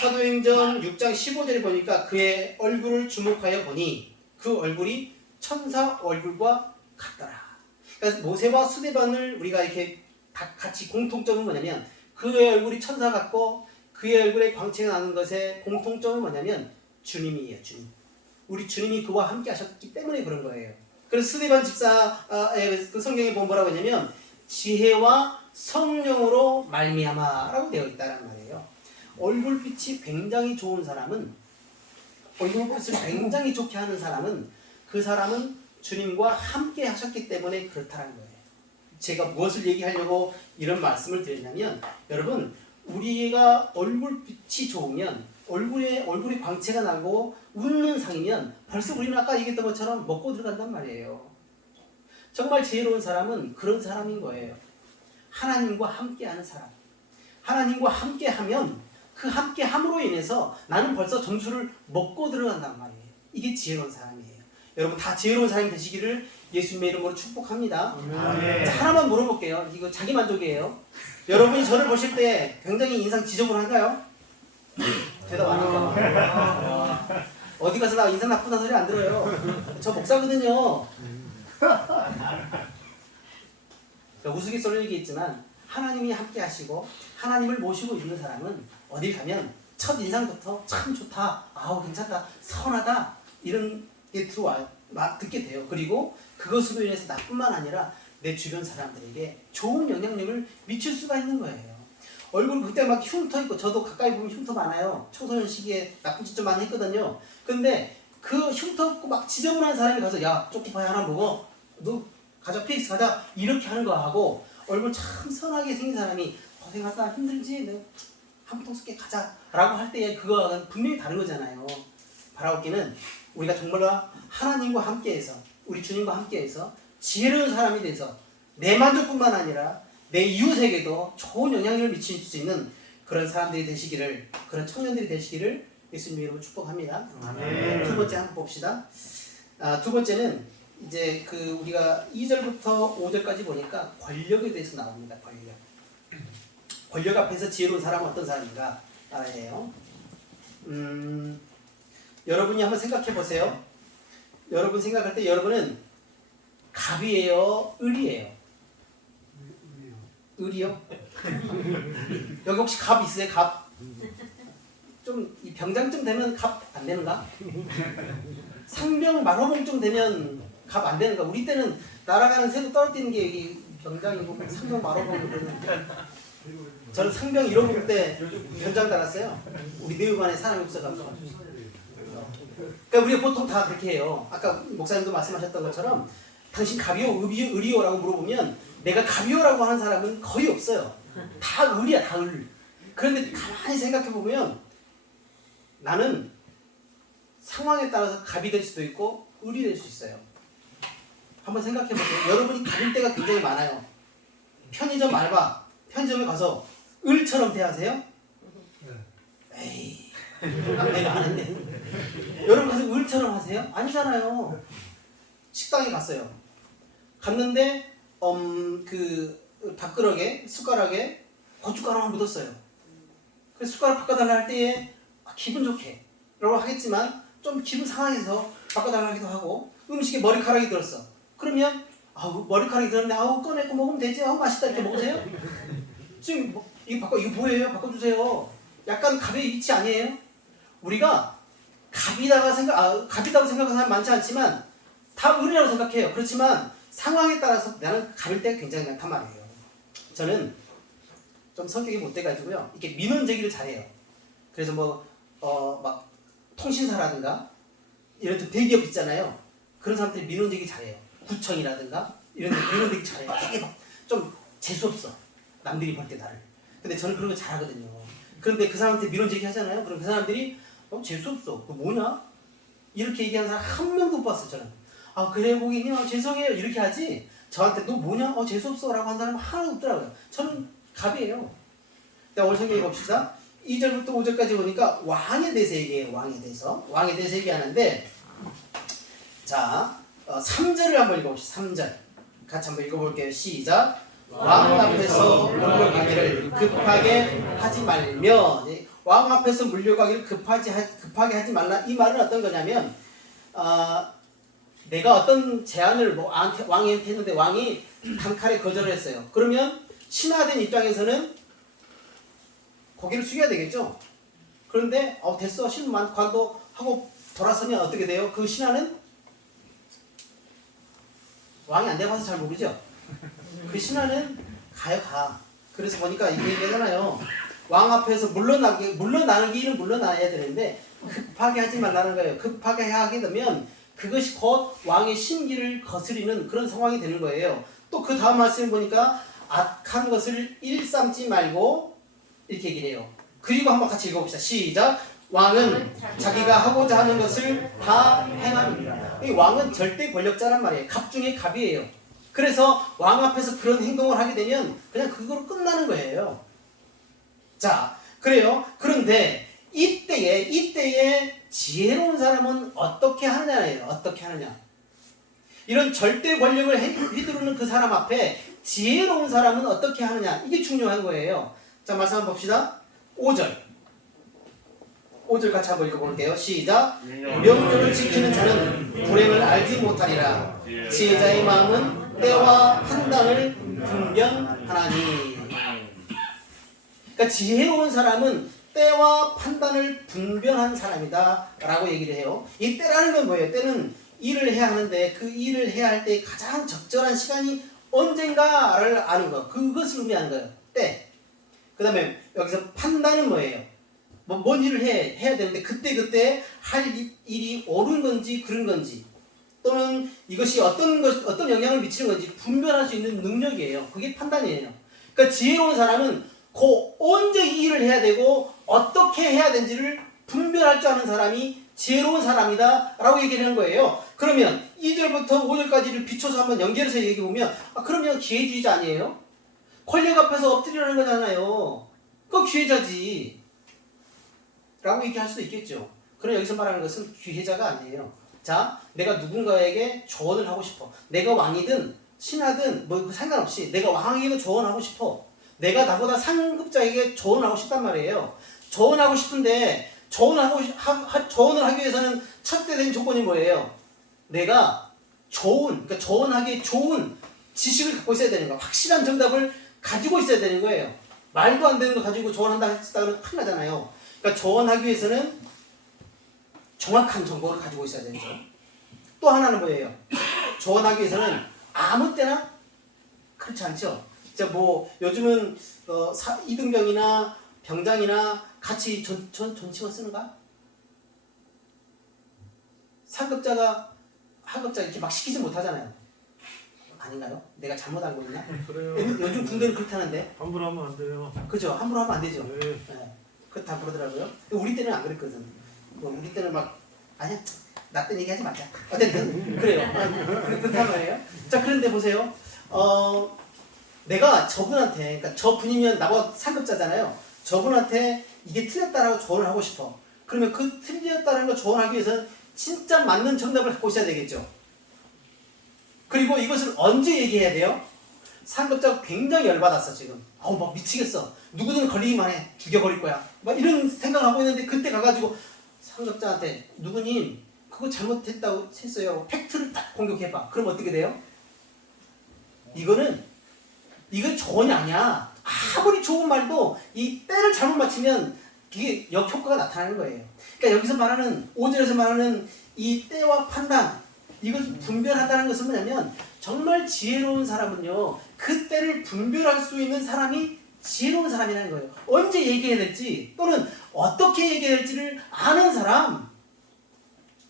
사도행전 6장 15절에 보니까 그의 얼굴을 주목하여 보니 그 얼굴이 천사 얼굴과 같더라. 그러니까 모세와 스데반을 우리가 이렇게 같이 공통점은 뭐냐면 그의 얼굴이 천사 같고 그의 얼굴에 광채가 나는 것의 공통점은 뭐냐면 주님이에요. 주님. 우리 주님이 그와 함께 하셨기 때문에 그런 거예요. 그래서 스데반 집사의 그 성경에 보면 뭐라고 하냐면 지혜와 성령으로 말미암아라고 되어 있다는 말이에요. 얼굴빛이 굉장히 좋은 사람은, 얼굴빛을 굉장히 좋게 하는 사람은 그 사람은 주님과 함께 하셨기 때문에 그렇다는 거예요. 제가 무엇을 얘기하려고 이런 말씀을 드리냐면 여러분 우리가 얼굴빛이 좋으면 얼굴이 광채가 나고 웃는 상이면 벌써 우리는 아까 얘기했던 것처럼 먹고 들어간단 말이에요. 정말 지혜로운 사람은 그런 사람인 거예요. 하나님과 함께하는 사람. 하나님과 함께하면 그 함께함으로 인해서 나는 벌써 점수를 먹고 들어간단 말이에요. 이게 지혜로운 사람이에요. 여러분 다 지혜로운 사람이 되시기를 예수님의 이름으로 축복합니다. 자, 하나만 물어볼게요. 이거 자기 만족이에요. 여러분이 저를 보실 때 굉장히 인상 지저분한가요? 대답 안 하죠. 어디 가서 나 인상 나쁘다 소리 안 들어요. 저 목사거든요. 우스갯소리 얘기했지만 하나님이 함께 하시고 하나님을 모시고 있는 사람은 어딜 가면 첫 인상부터 참 좋다, 아우 괜찮다, 선하다 이런 게 들어와 막 듣게 돼요. 그리고 그것으로 인해서 나뿐만 아니라 내 주변 사람들에게 좋은 영향력을 미칠 수가 있는 거예요. 얼굴 그때 막 흉터 있고 저도 가까이 보면 흉터 많아요. 청소년 시기에 나쁜 짓 좀 많이 했거든요. 근데 그 흉터 없고 막 지저분한 사람이 가서 야 초코파이 하나 먹어, 너 가자 페이스 가자 이렇게 하는 거 하고 얼굴 참 선하게 생긴 사람이 고생하다 힘들지 너 한 통 섞게 가자 라고 할 때 그거는 분명히 다른 거잖아요. 바라옵기는 우리가 정말로 하나님과 함께해서 우리 주님과 함께해서 지혜로운 사람이 돼서 내 만족뿐만 아니라 내 이웃에게도 좋은 영향력을 미칠 수 있는 그런 사람들이 되시기를, 그런 청년들이 되시기를 예수님 이름으로 축복합니다. 아멘. 두 번째 한번 봅시다. 두 번째는 이제 우리가 2절부터 5절까지 보니까 권력에 대해서 나옵니다. 권력 앞에서 지혜로운 사람은 어떤 사람인가 알아야 해요. 여러분이 한번 생각해 보세요. 여러분 생각할 때 여러분은 갑이에요? 을이에요? 을이요? 여기 혹시 갑 있어요? 갑? 좀 이 병장쯤 되면 갑 안 되는가? 상병 말호봉쯤 되면 갑 안 되는가? 우리 때는 날아가는 새도 떨어뜨리는 게 여기 병장이고 상병 말호봉 그러는데 저는 상병 1호봉 때 병장 달았어요. 우리 내후반에 사람이 없어가지고. 그러니까 우리가 보통 다 그렇게 해요. 아까 목사님도 말씀하셨던 것처럼 당신 갑이요? 을이요? 라고 물어보면 내가 갑이요라고 하는 사람은 거의 없어요. 다 을이야, 다 을. 그런데 가만히 생각해보면 나는 상황에 따라서 갑이 될 수도 있고 을이 될 수 있어요. 한번 생각해보세요. 여러분이 갑일 때가 굉장히 많아요. 편의점 알바, 편의점에 가서 을처럼 대하세요? 에이, 내가 안 했네. 여러분 가서 을처럼 하세요? 아니잖아요. 식당에 갔어요. 갔는데 밥그릇에 숟가락에 고춧가루가 묻었어요. 그래서 숟가락 바꿔달라 할 때에 기분 좋게 라고 하겠지만 좀 기분 상하게서 바꿔달라 하기도 하고 음식에 머리카락이 들었어. 그러면 머리카락이 들었네. 꺼내고 먹으면 되지. 맛있다 이렇게 먹으세요? 지금 이거 뭐예요? 바꿔주세요. 약간 갑의 위치 아니에요? 우리가 갑이다고 생각하는 사람 많지 않지만 다 을이라고 생각해요. 그렇지만 상황에 따라서 나는 갑일 때가 굉장히 많단 말이에요. 저는 좀 성격이 못돼가지고요. 이렇게 민원제기를 잘해요. 그래서 막 통신사라든가 이런 대기업 있잖아요. 그런 사람들이 민원제기 잘해요. 구청이라든가 이런 데 민원제기 잘해요. 되게 막 좀 재수없어. 남들이 볼 때 나를. 근데 저는 그런 거 잘하거든요. 그런데 그 사람한테 민원제기 하잖아요. 그럼 그 사람들이 재수없어. 그거 뭐냐? 이렇게 얘기하는 사람 한 명도 못 봤어요. 저는. 그래 고객님 죄송해요. 이렇게 하지. 저한테 너 뭐냐? 재수없어 라고 한 사람은 하나도 없더라고요. 저는 갑이에요. 오늘 성경 읽어봅시다. 2절부터 5절까지 보니까 왕에 대해서 얘기해요. 왕에 대해서 얘기하는데 자 3절을 한번 읽어봅시다. 3절 같이 한번 읽어볼게요. 시작. 왕 앞에서 물러가기를 급하게 하지 말며. 왕 앞에서 물려가기를 급하게 하지 말라. 이 말은 어떤 거냐면 내가 어떤 제안을 왕한테 했는데 왕이 단칼에 거절을 했어요. 그러면 신하된 입장에서는 고개를 숙여야 되겠죠. 그런데 됐어 신만 관도 하고 돌아서면 어떻게 돼요? 그 신하는 왕이 안 돼봐서 잘 모르죠. 그 신하는 가. 그래서 보니까 이게 얘기하잖아요. 왕 앞에서 물러나는 길은 물러나야 되는데 급하게 하지 말라는 거예요. 급하게 하게 되면 그것이 곧 왕의 심기를 거스리는 그런 상황이 되는 거예요. 또 그 다음 말씀 보니까 악한 것을 일삼지 말고 이렇게 얘기를 해요. 그리고 한번 같이 읽어봅시다. 시작. 왕은 자기가 하고자 하는 것을 다 행합니다. 이 왕은 절대 권력자란 말이에요. 갑 중에 갑이에요. 그래서 왕 앞에서 그런 행동을 하게 되면 그냥 그거로 끝나는 거예요. 자, 그래요. 그런데 이때에 지혜로운 사람은 어떻게 하느냐예요. 어떻게 하느냐. 이런 절대 권력을 휘두르는 그 사람 앞에 지혜로운 사람은 어떻게 하느냐. 이게 중요한 거예요. 자, 말씀 한번 봅시다. 5절 같이 한번 읽어볼게요. 시작. 명령을 지키는 자는 불행을 알지 못하리라. 지혜자의 마음은 때와 판단을 분별하나니. 그러니까 지혜로운 사람은 때와 판단을 분별한 사람이다 라고 얘기를 해요. 이 때라는 건 뭐예요? 때는 일을 해야 하는데 그 일을 해야 할 때 가장 적절한 시간이 언젠가를 아는 거. 그것을 의미하는 거예요. 때. 그 다음에 여기서 판단은 뭐예요? 뭔 일을 해야 되는데 그때 할 일이 옳은 건지 그른 건지 또는 이것이 어떤 영향을 미치는 건지 분별할 수 있는 능력이에요. 그게 판단이에요. 그러니까 지혜로운 사람은 언제 이 일을 해야 되고 어떻게 해야 되는지를 분별할 줄 아는 사람이 지혜로운 사람이다 라고 얘기를 하는 거예요. 그러면 2절부터 5절까지를 비춰서 한번 연결해서 얘기해보면 그러면 기회주의자 아니에요? 권력 앞에서 엎드리라는 거잖아요. 그거 기회자지 라고 얘기할 수도 있겠죠. 그러나 여기서 말하는 것은 귀혜자가 아니에요. 자, 내가 누군가에게 조언을 하고 싶어. 내가 왕이든 신하든 뭐 상관없이 내가 왕에게 조언하고 싶어. 내가 나보다 상급자에게 조언하고 싶단 말이에요. 조언하고 싶은데 조언을 하기 위해서는 첫째 된 조건이 뭐예요? 내가 그러니까 조언하기 좋은 지식을 갖고 있어야 되는 거야. 확실한 정답을 가지고 있어야 되는 거예요. 말도 안 되는 거 가지고 조언한다 했다면 큰일 나잖아요. 그러니까 조언하기 위해서는 정확한 정보를 가지고 있어야 되죠. 또 하나는 뭐예요? 조언하기 위해서는 아무 때나 그렇지 않죠. 자, 뭐 요즘은 이등병이나 병장이나 같이 전칭을 쓰는가? 상급자가 하급자 이렇게 막 시키지 못하잖아요. 아닌가요? 내가 잘못 알고 있나? 그래요. 요즘 군대는 그렇다는데. 함부로 하면 안 돼요. 그죠? 함부로 하면 안 되죠. 네. 네. 그렇다 그러더라고요. 우리 때는 안 그랬거든. 우리 때는 막 아니야 나 때는 얘기하지 말자. 어쨌든 그래요. 그렇단 말이에요. 자, 그런데 보세요. 내가 저분한테, 그러니까 저분이면 나보다 상급자잖아요. 저분한테 이게 틀렸다라고 조언을 하고 싶어. 그러면 그 틀렸다는 거 조언하기 위해서는 진짜 맞는 정답을 갖고 있어야 되겠죠. 그리고 이것을 언제 얘기해야 돼요? 상급자가 굉장히 열받았어 지금. 막 미치겠어. 누구든 걸리기만 해. 죽여버릴 거야. 막 이런 생각하고 있는데 그때 가가지고 상급자한테 누구님 그거 잘못했다고 했어요. 팩트를 딱 공격해봐. 그럼 어떻게 돼요? 이건 조언이 아니야. 아무리 좋은 말도 이 때를 잘못 맞추면 이게 역효과가 나타나는 거예요. 그러니까 여기서 말하는 5절에서 말하는 이 때와 판단, 이것을 분별한다는 것은 뭐냐면 정말 지혜로운 사람은요 그 때를 분별할 수 있는 사람이 지혜로운 사람이라는 거예요. 언제 얘기해야 될지 또는 어떻게 얘기해야 될지를 아는 사람,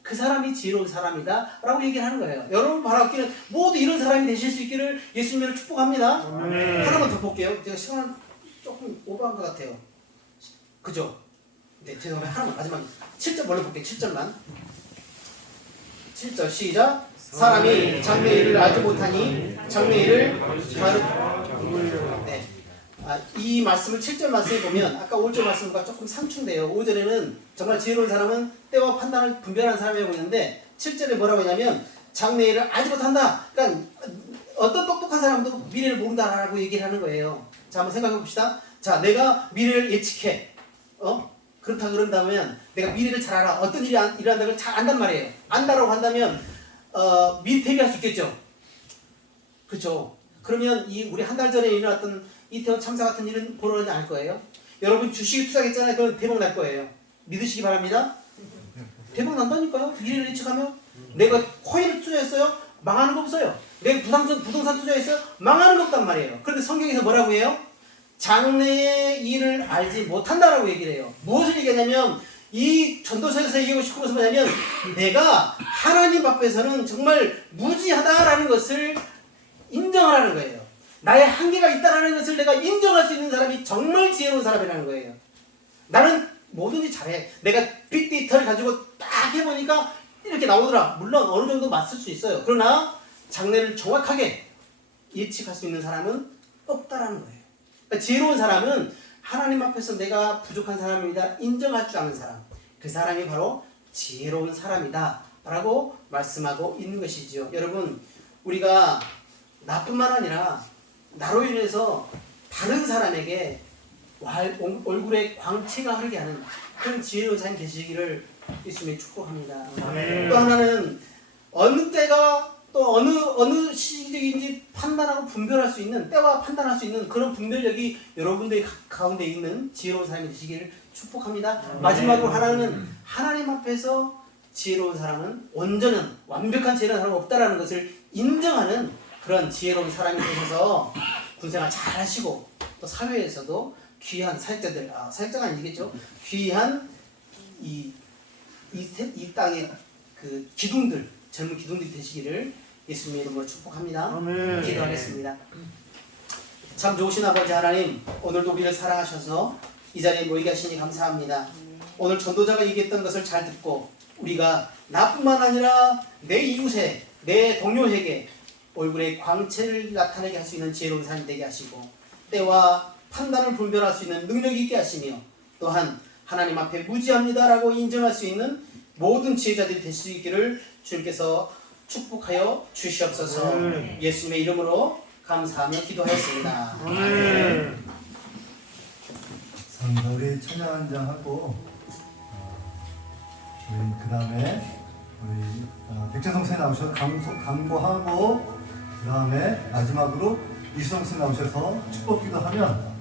그 사람이 지혜로운 사람이다 라고 얘기를 하는 거예요. 여러분 바라기는 모두 이런 사람이 되실 수 있기를 예수님으로 축복합니다. 하나만 더 볼게요. 제가 시간을 조금 오버한 것 같아요. 그죠? 네, 죄송합니다. 하나만 마지막 7절 뭘로 볼게요. 7절만. 7절 시작. 사람이 장래일을 알지 못하니 장래일을 네. 이 말씀을 7절 말씀에 보면 아까 5절 말씀과 조금 상충돼요. 5절에는 정말 지혜로운 사람은 때와 판단을 분별하는 사람이라고 있는데 7절에 뭐라고 하냐면 장래일을 알지 못한다. 그러니까 어떤 똑똑한 사람도 미래를 모른다라고 얘기를 하는 거예요. 자, 한번 생각해 봅시다. 자, 내가 미래를 예측해. 그렇다 그런다면 내가 미래를 잘 알아. 어떤 일이 일어난다는 걸 잘 안단 말이에요. 안다라고 한다면 미리 대비할 수 있겠죠. 그렇죠. 그러면 우리 한 달 전에 일어났던 이태원 참사 같은 일은 벌어지지 않을 거예요. 여러분 주식에 투자했잖아요. 그건 대박 날 거예요. 믿으시기 바랍니다. 대박 난다니까요. 미래를 예측하면. 내가 코인을 투자했어요. 망하는 거 없어요. 내가 부동산 투자했어요. 망하는 거 없단 말이에요. 그런데 성경에서 뭐라고 해요? 장래의 일을 알지 못한다라고 얘기를 해요. 무엇을 얘기하냐면 이 전도서에서 얘기하고 싶은 것은 뭐냐면 내가 하나님 앞에서는 정말 무지하다라는 것을 인정하라는 거예요. 나의 한계가 있다라는 것을 내가 인정할 수 있는 사람이 정말 지혜로운 사람이라는 거예요. 나는 뭐든지 잘해. 내가 빅데이터를 가지고 딱 해보니까 이렇게 나오더라. 물론 어느 정도 맞을 수 있어요. 그러나 장래를 정확하게 예측할 수 있는 사람은 없다라는 거예요. 그러니까 지혜로운 사람은 하나님 앞에서 내가 부족한 사람입니다. 인정할 줄 아는 사람. 그 사람이 바로 지혜로운 사람이다 라고 말씀하고 있는 것이지요. 여러분, 우리가 나뿐만 아니라 나로 인해서 다른 사람에게 얼굴에 광채가 흐르게 하는 그런 지혜로운 사람이 되시기를 예수님이 축복합니다. 또 하나는 어느 때가 또 어느 시기인지 판단하고 분별할 수 있는, 때와 판단할 수 있는 그런 분별력이 여러분들 가운데 있는 지혜로운 사람이 되시기를 축복합니다. 마지막으로 하나는 하나님 앞에서 지혜로운 사람은 완벽한 지혜로운 사람은 없다라는 것을 인정하는 그런 지혜로운 사람이 되셔서 군생활 잘 하시고 또 사회에서도 귀한 사역자들, 사역자가 아니겠죠? 귀한 이 땅의 그 기둥들, 젊은 기둥들이 되시기를 예수님의 이름으로 축복합니다. 아멘. 기도하겠습니다. 참 좋으신 아버지 하나님, 오늘도 우리를 사랑하셔서 이 자리에 모이게 하시니 감사합니다. 오늘 전도자가 얘기했던 것을 잘 듣고 우리가 나뿐만 아니라 내 이웃에, 내 동료에게 얼굴에 광채를 나타내게 할 수 있는 지혜로운 사람이 되게 하시고 때와 판단을 분별할 수 있는 능력이 있게 하시며 또한 하나님 앞에 무지합니다라고 인정할 수 있는 모든 지혜자들이 될 수 있기를 주님께서 축복하여 주시옵소서. 예수님의 이름으로 감사하며 기도하였습니다. 우리 찬양 한 장 하고 우리 그 다음에 우리 백재성 선생님 나오셔서 강구하고 그 다음에 마지막으로 이수성 선생님 나오셔서 축복기도 하면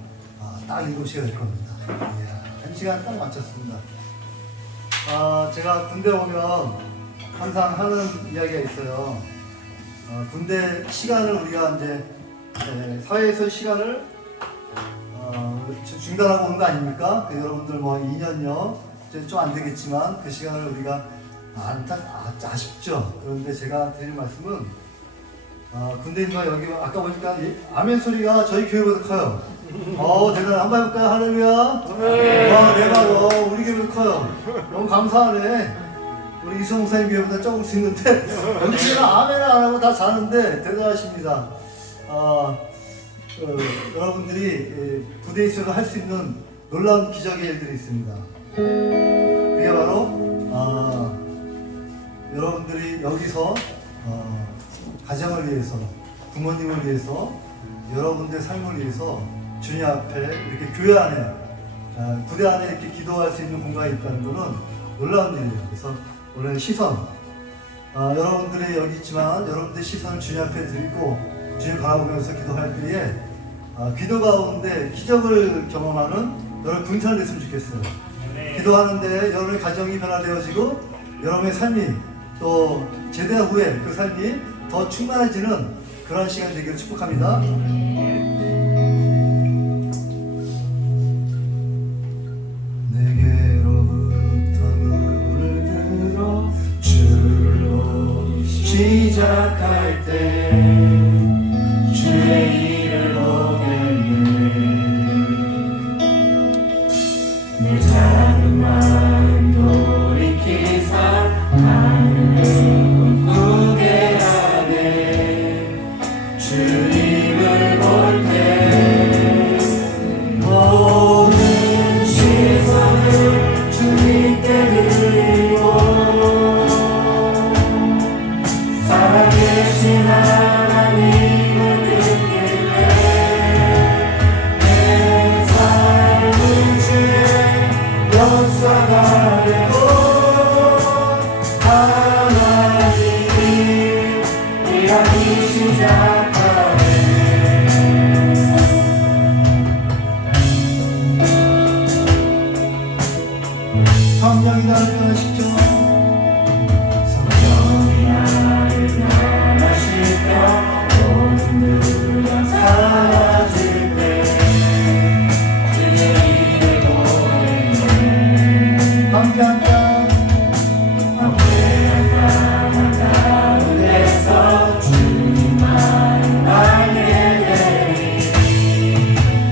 딱 7시가 될 겁니다. 예, 1시간 딱 맞췄습니다. 제가 군대 오면 항상 하는 이야기가 있어요. 군대 시간을 우리가 이제 사회에서 시간을 중단하고 오는 거 아닙니까? 여러분들 뭐 2년여 이제 좀 안 되겠지만 그 시간을 우리가 아쉽죠. 그런데 제가 드리는 말씀은 군대인가 여기 아까 보니까 아멘 소리가 저희 교회보다 커요. 대단해. 한번 해볼까요? 할렐루야. 와 대박. 우리 교회보다 커요. 너무 감사하네. 우리 이수홍 목사님 교회보다 조금씩 있는데 여기는 아멘을 안 하고 다 자는데 대단하십니다. 여러분들이 부대에 있어서 할 수 있는 놀라운 기적의 일들이 있습니다. 그게 바로 여러분들이 여기서 가정을 위해서, 부모님을 위해서, 여러분들의 삶을 위해서 주님 앞에 이렇게 교회 안에, 부대 안에 이렇게 기도할 수 있는 공간이 있다는 것은 놀라운 일이에요. 그래서 오늘 시선, 여러분들이 여기 있지만 여러분들의 시선을 주님 앞에 드리고 주님 바라보면서 기도할 때에 기도 가운데 기적을 경험하는 여러분 분산을 됐으면 좋겠어요. 기도하는데 여러분의 가정이 변화되어지고 여러분의 삶이 또 제대 후에 그 삶이 더 충만해지는 그런 시간이 되기를 축복합니다. 내게로부터 문을 들어 줄로 시작할 때 주의 일을 보겠네. 내 작은 마음 돌이키사 하늘을 꿈꾸게 하네. 주님을 볼 때 모든 시선을 주님께 드리고 살아계신 하나님을 느낄 때 내 삶은 주의 역사가 되고 하나님이 일하기 시작하네. 성령이 나를 변화시켜 성령이 나를 변화시켜 모든 두려움 사라질 때 주의 일을 보겠네. 함께한 땅 가운데서 주님만 알게 되리.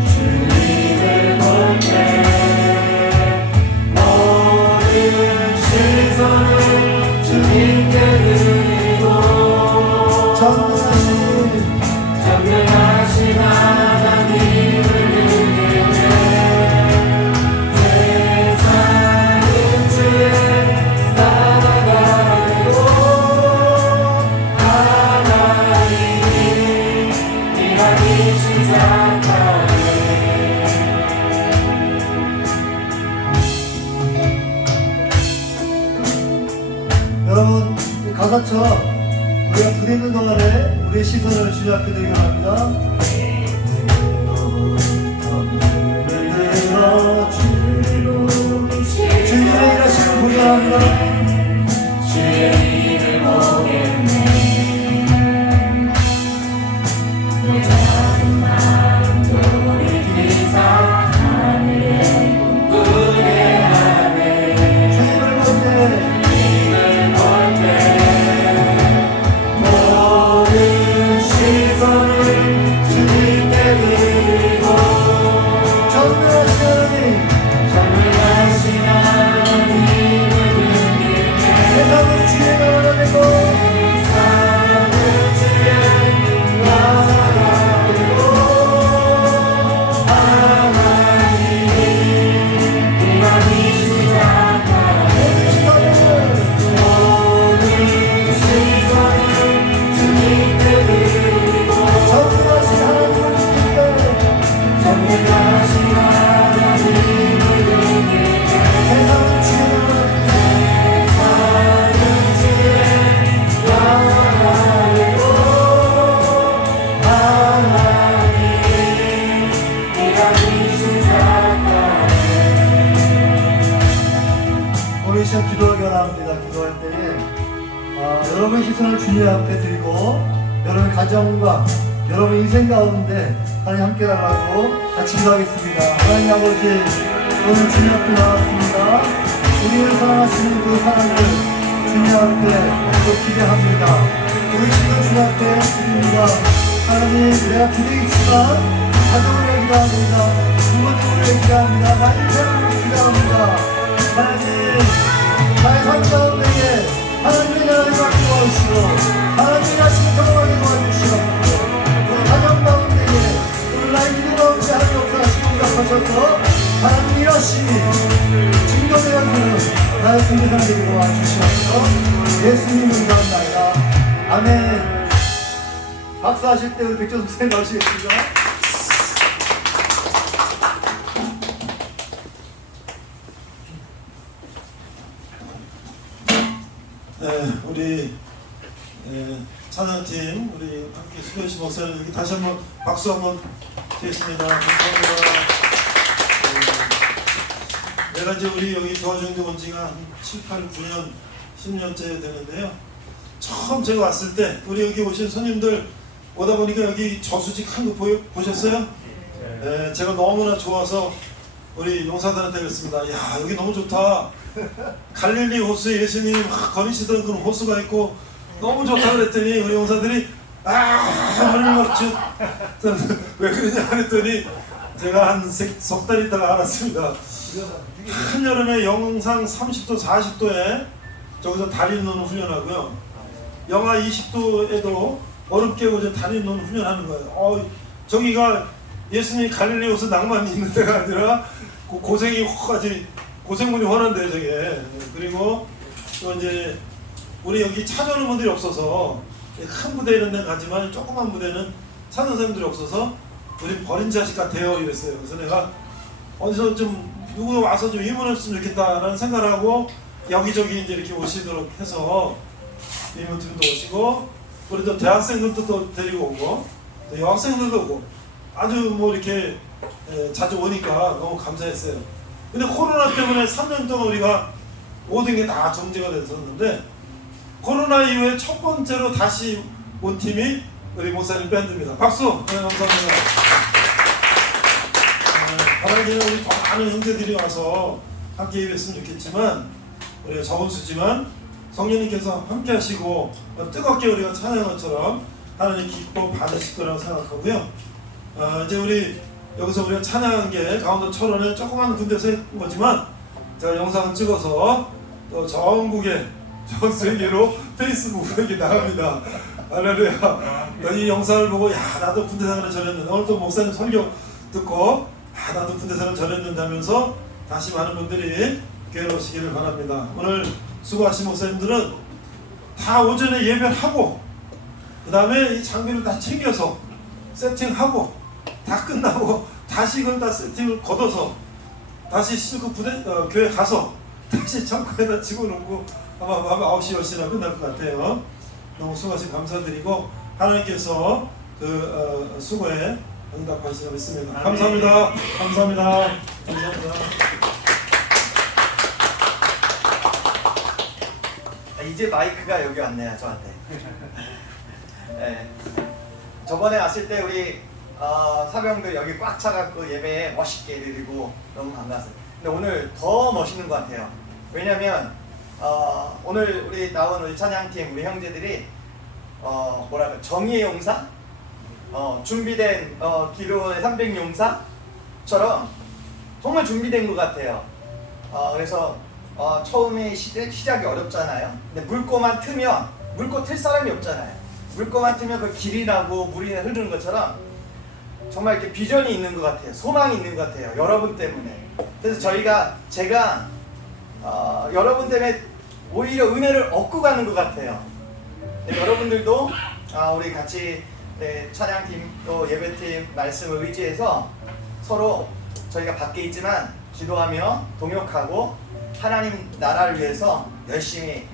주님을 볼 때 모든 시선을 주님께 드리고 전능하신 하나님을 느낄 때 세상은 주의 나라가 되고 하나님이 일하기 시작하네. 여러분 가사처럼 우리가 부대 있는 동안에 우리의 시선을 주님 앞에 드리기 바랍니다. 주님의 일하심을 보게 합니다. 주의 일을 보겠네. 내 작은 마음 돌이키사 하늘에 꿈꾸게 하네. 주님을 볼 때 모든 시선을 주님께 드리고 전능하신 하나님을 느낄 때 세상은 주의 나라가 되고 주님 앞에 드리고 여러분 가정과 여러분 인생 가운데 하나님 함께 달라고 같이 기도하겠습니다. 하나님 아버지, 오늘 주님 앞에 나왔습니다. 우리를 사랑하시는 그 사랑을 주님 앞에 또 기대합니다. 우리 지금 주님 앞에 드립니다. 하나님, 내가 기대있지만 가족을 위해 기도합니다. 부모님을 위해 기도합니다. 나의 인생을 위해 기도합니다. 하나님, 나의 삶 가운데 하나님의 나라를 도와주시고 하나님의 하신 경험하게 도와주시옵소서. 우리 가정 가운데 오늘 나의 기도 가운데 하나님 역사하시고 응답하셔서 하나님 일하심이 증거되어주는 나의 군대상 되게 도와주시옵소서. 예수님을 기도합니다. 아멘. 박수하실 때 우리 백조숙 선생님 나오시겠습니다. 네, 우리 찬양팀 우리 함께 수고하신 목사님 여기 다시 한번 박수 한번 드리겠습니다. 감사합니다. 내가 이제 우리 여기 도와주는 데 온 지가 한 7, 8, 9년, 10년째 되는데요. 처음 제가 왔을 때 우리 여기 오신 손님들 오다 보니까 여기 저수지 큰 거 보셨어요? 네, 제가 너무나 좋아서 우리 용사들한테 그랬습니다. 야, 여기 너무 좋다. 갈릴리 호수에 예수님이 막 거니시던 그런 호수가 있고 너무 좋다 그랬더니 우리 용사들이 하늘 막주 왜 그러냐 그랬더니 제가 한 석 달 있다가 알았습니다. 한여름에 영상 30도 40도에 저기서 다리 노는 훈련하고요, 영하 20도에도 얼음 깨고 다리 노는 훈련하는 거예요. 저기가 예수님 갈릴리 호수 낭만이 있는 데가 아니라 고생이 아주 고생문이 훤한데 저게. 그리고 또 이제 우리 여기 찾아오는 분들이 없어서 큰 부대 이런 데는 가지만 조그만 부대는 찾는 사람들이 없어서 우리 버린 자식 같아요 이랬어요. 그래서 내가 어디서 좀 누구 와서 좀 입문했으면 좋겠다라는 생각을 하고 여기저기 이제 이렇게 오시도록 해서 이모팀도 오시고 우리 또 대학생들도 또 데리고 오고 또 여학생들도 오고 아주 뭐 이렇게 자주 오니까 너무 감사했어요. 근데 코로나 때문에 3년 동안 우리가 모든 게 다 정지가 됐었는데 코로나 이후에 첫 번째로 다시 온 팀이 우리 목사님 밴드입니다. 박수! 네, 감사합니다. 바라기는 우리 더 많은 형제들이 와서 함께 일했으면 좋겠지만 우리가 적은 수지만 성령님께서 함께 하시고 뜨겁게 우리가 찬양한 것처럼 하나님 기뻐 받으실 거라고 생각하고요. 이제 우리 여기서 우리가 찬양한 게 강원도 철원에 조그만 군대에서 했던 거지만 제가 영상을 찍어서 또 전국에 전 세계로 페이스북에 나갑니다. 할렐루야. 이 영상을 보고 야 나도 군대 생활을 전했는데 오늘 또 목사님 설교 듣고 나도 군대 생활을 전했는데 하면서 다시 많은 분들이 교회로 오시기를 바랍니다. 오늘 수고하신 목사님들은 다 오전에 예배하고 그 다음에 이 장비를 다 챙겨서 세팅하고 다 끝나고 다시 이걸 다 세팅을 걷어서 다시 실컷 교회 가서 다시 창고에다 집어넣고 아마 9시 10시나 끝날 것 같아요. 너무 수고하신 감사드리고 하나님께서 그 수고에 응답하시라고 믿습니다. 감사합니다. 감사합니다. 감사합니다. 이제 마이크가 여기 왔네요, 저한테. 네. 저번에 왔을 때 우리 사병들 여기 꽉 차갖고 예배에 멋있게 드리고 너무 반가웠어요. 근데 오늘 더 멋있는 것 같아요. 왜냐면 오늘 우리 나온 우리 찬양팀 우리 형제들이 뭐랄까 정의의 용사, 준비된 기도원의 300용사처럼 정말 준비된 것 같아요. 그래서 처음에 시작이 어렵잖아요. 근데 물꼬만 트면 물꼬 틀 사람이 없잖아요. 물꼬만 트면 그 길이 나고 물이 흐르는 것처럼 정말 이렇게 비전이 있는 것 같아요. 소망이 있는 것 같아요. 여러분 때문에. 그래서 제가 여러분 때문에 오히려 은혜를 얻고 가는 것 같아요. 네, 여러분들도 우리 같이 찬양팀 또 예배팀 말씀을 의지해서 서로 저희가 밖에 있지만 기도하며 동역하고 하나님 나라를 위해서 열심히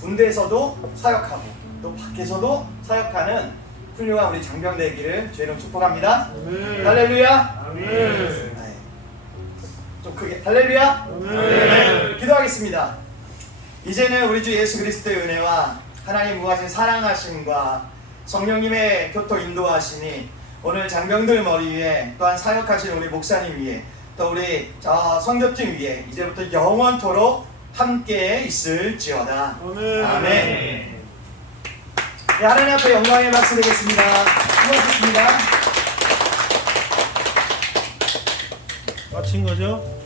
군대에서도 사역하고 또 밖에서도 사역하는 훌륭한 우리 장병 되기를 주의로 축복합니다. 아멘. 할렐루야. 아멘. 네. 좀 크게 할렐루야. 아멘. 네. 기도하겠습니다. 이제는 우리 주 예수 그리스도의 은혜와 하나님 무하신 사랑하심과 성령님의 교토 인도하심이 오늘 장병들 머리 위에 또한 사역하신 우리 목사님 위에 또 우리 선교팀 위에 이제부터 영원토록 함께 있을지어다. 아멘. 아멘. 네, 하나님 앞에 영광의 박수 드리겠습니다. 수고하셨습니다. 마친 거죠?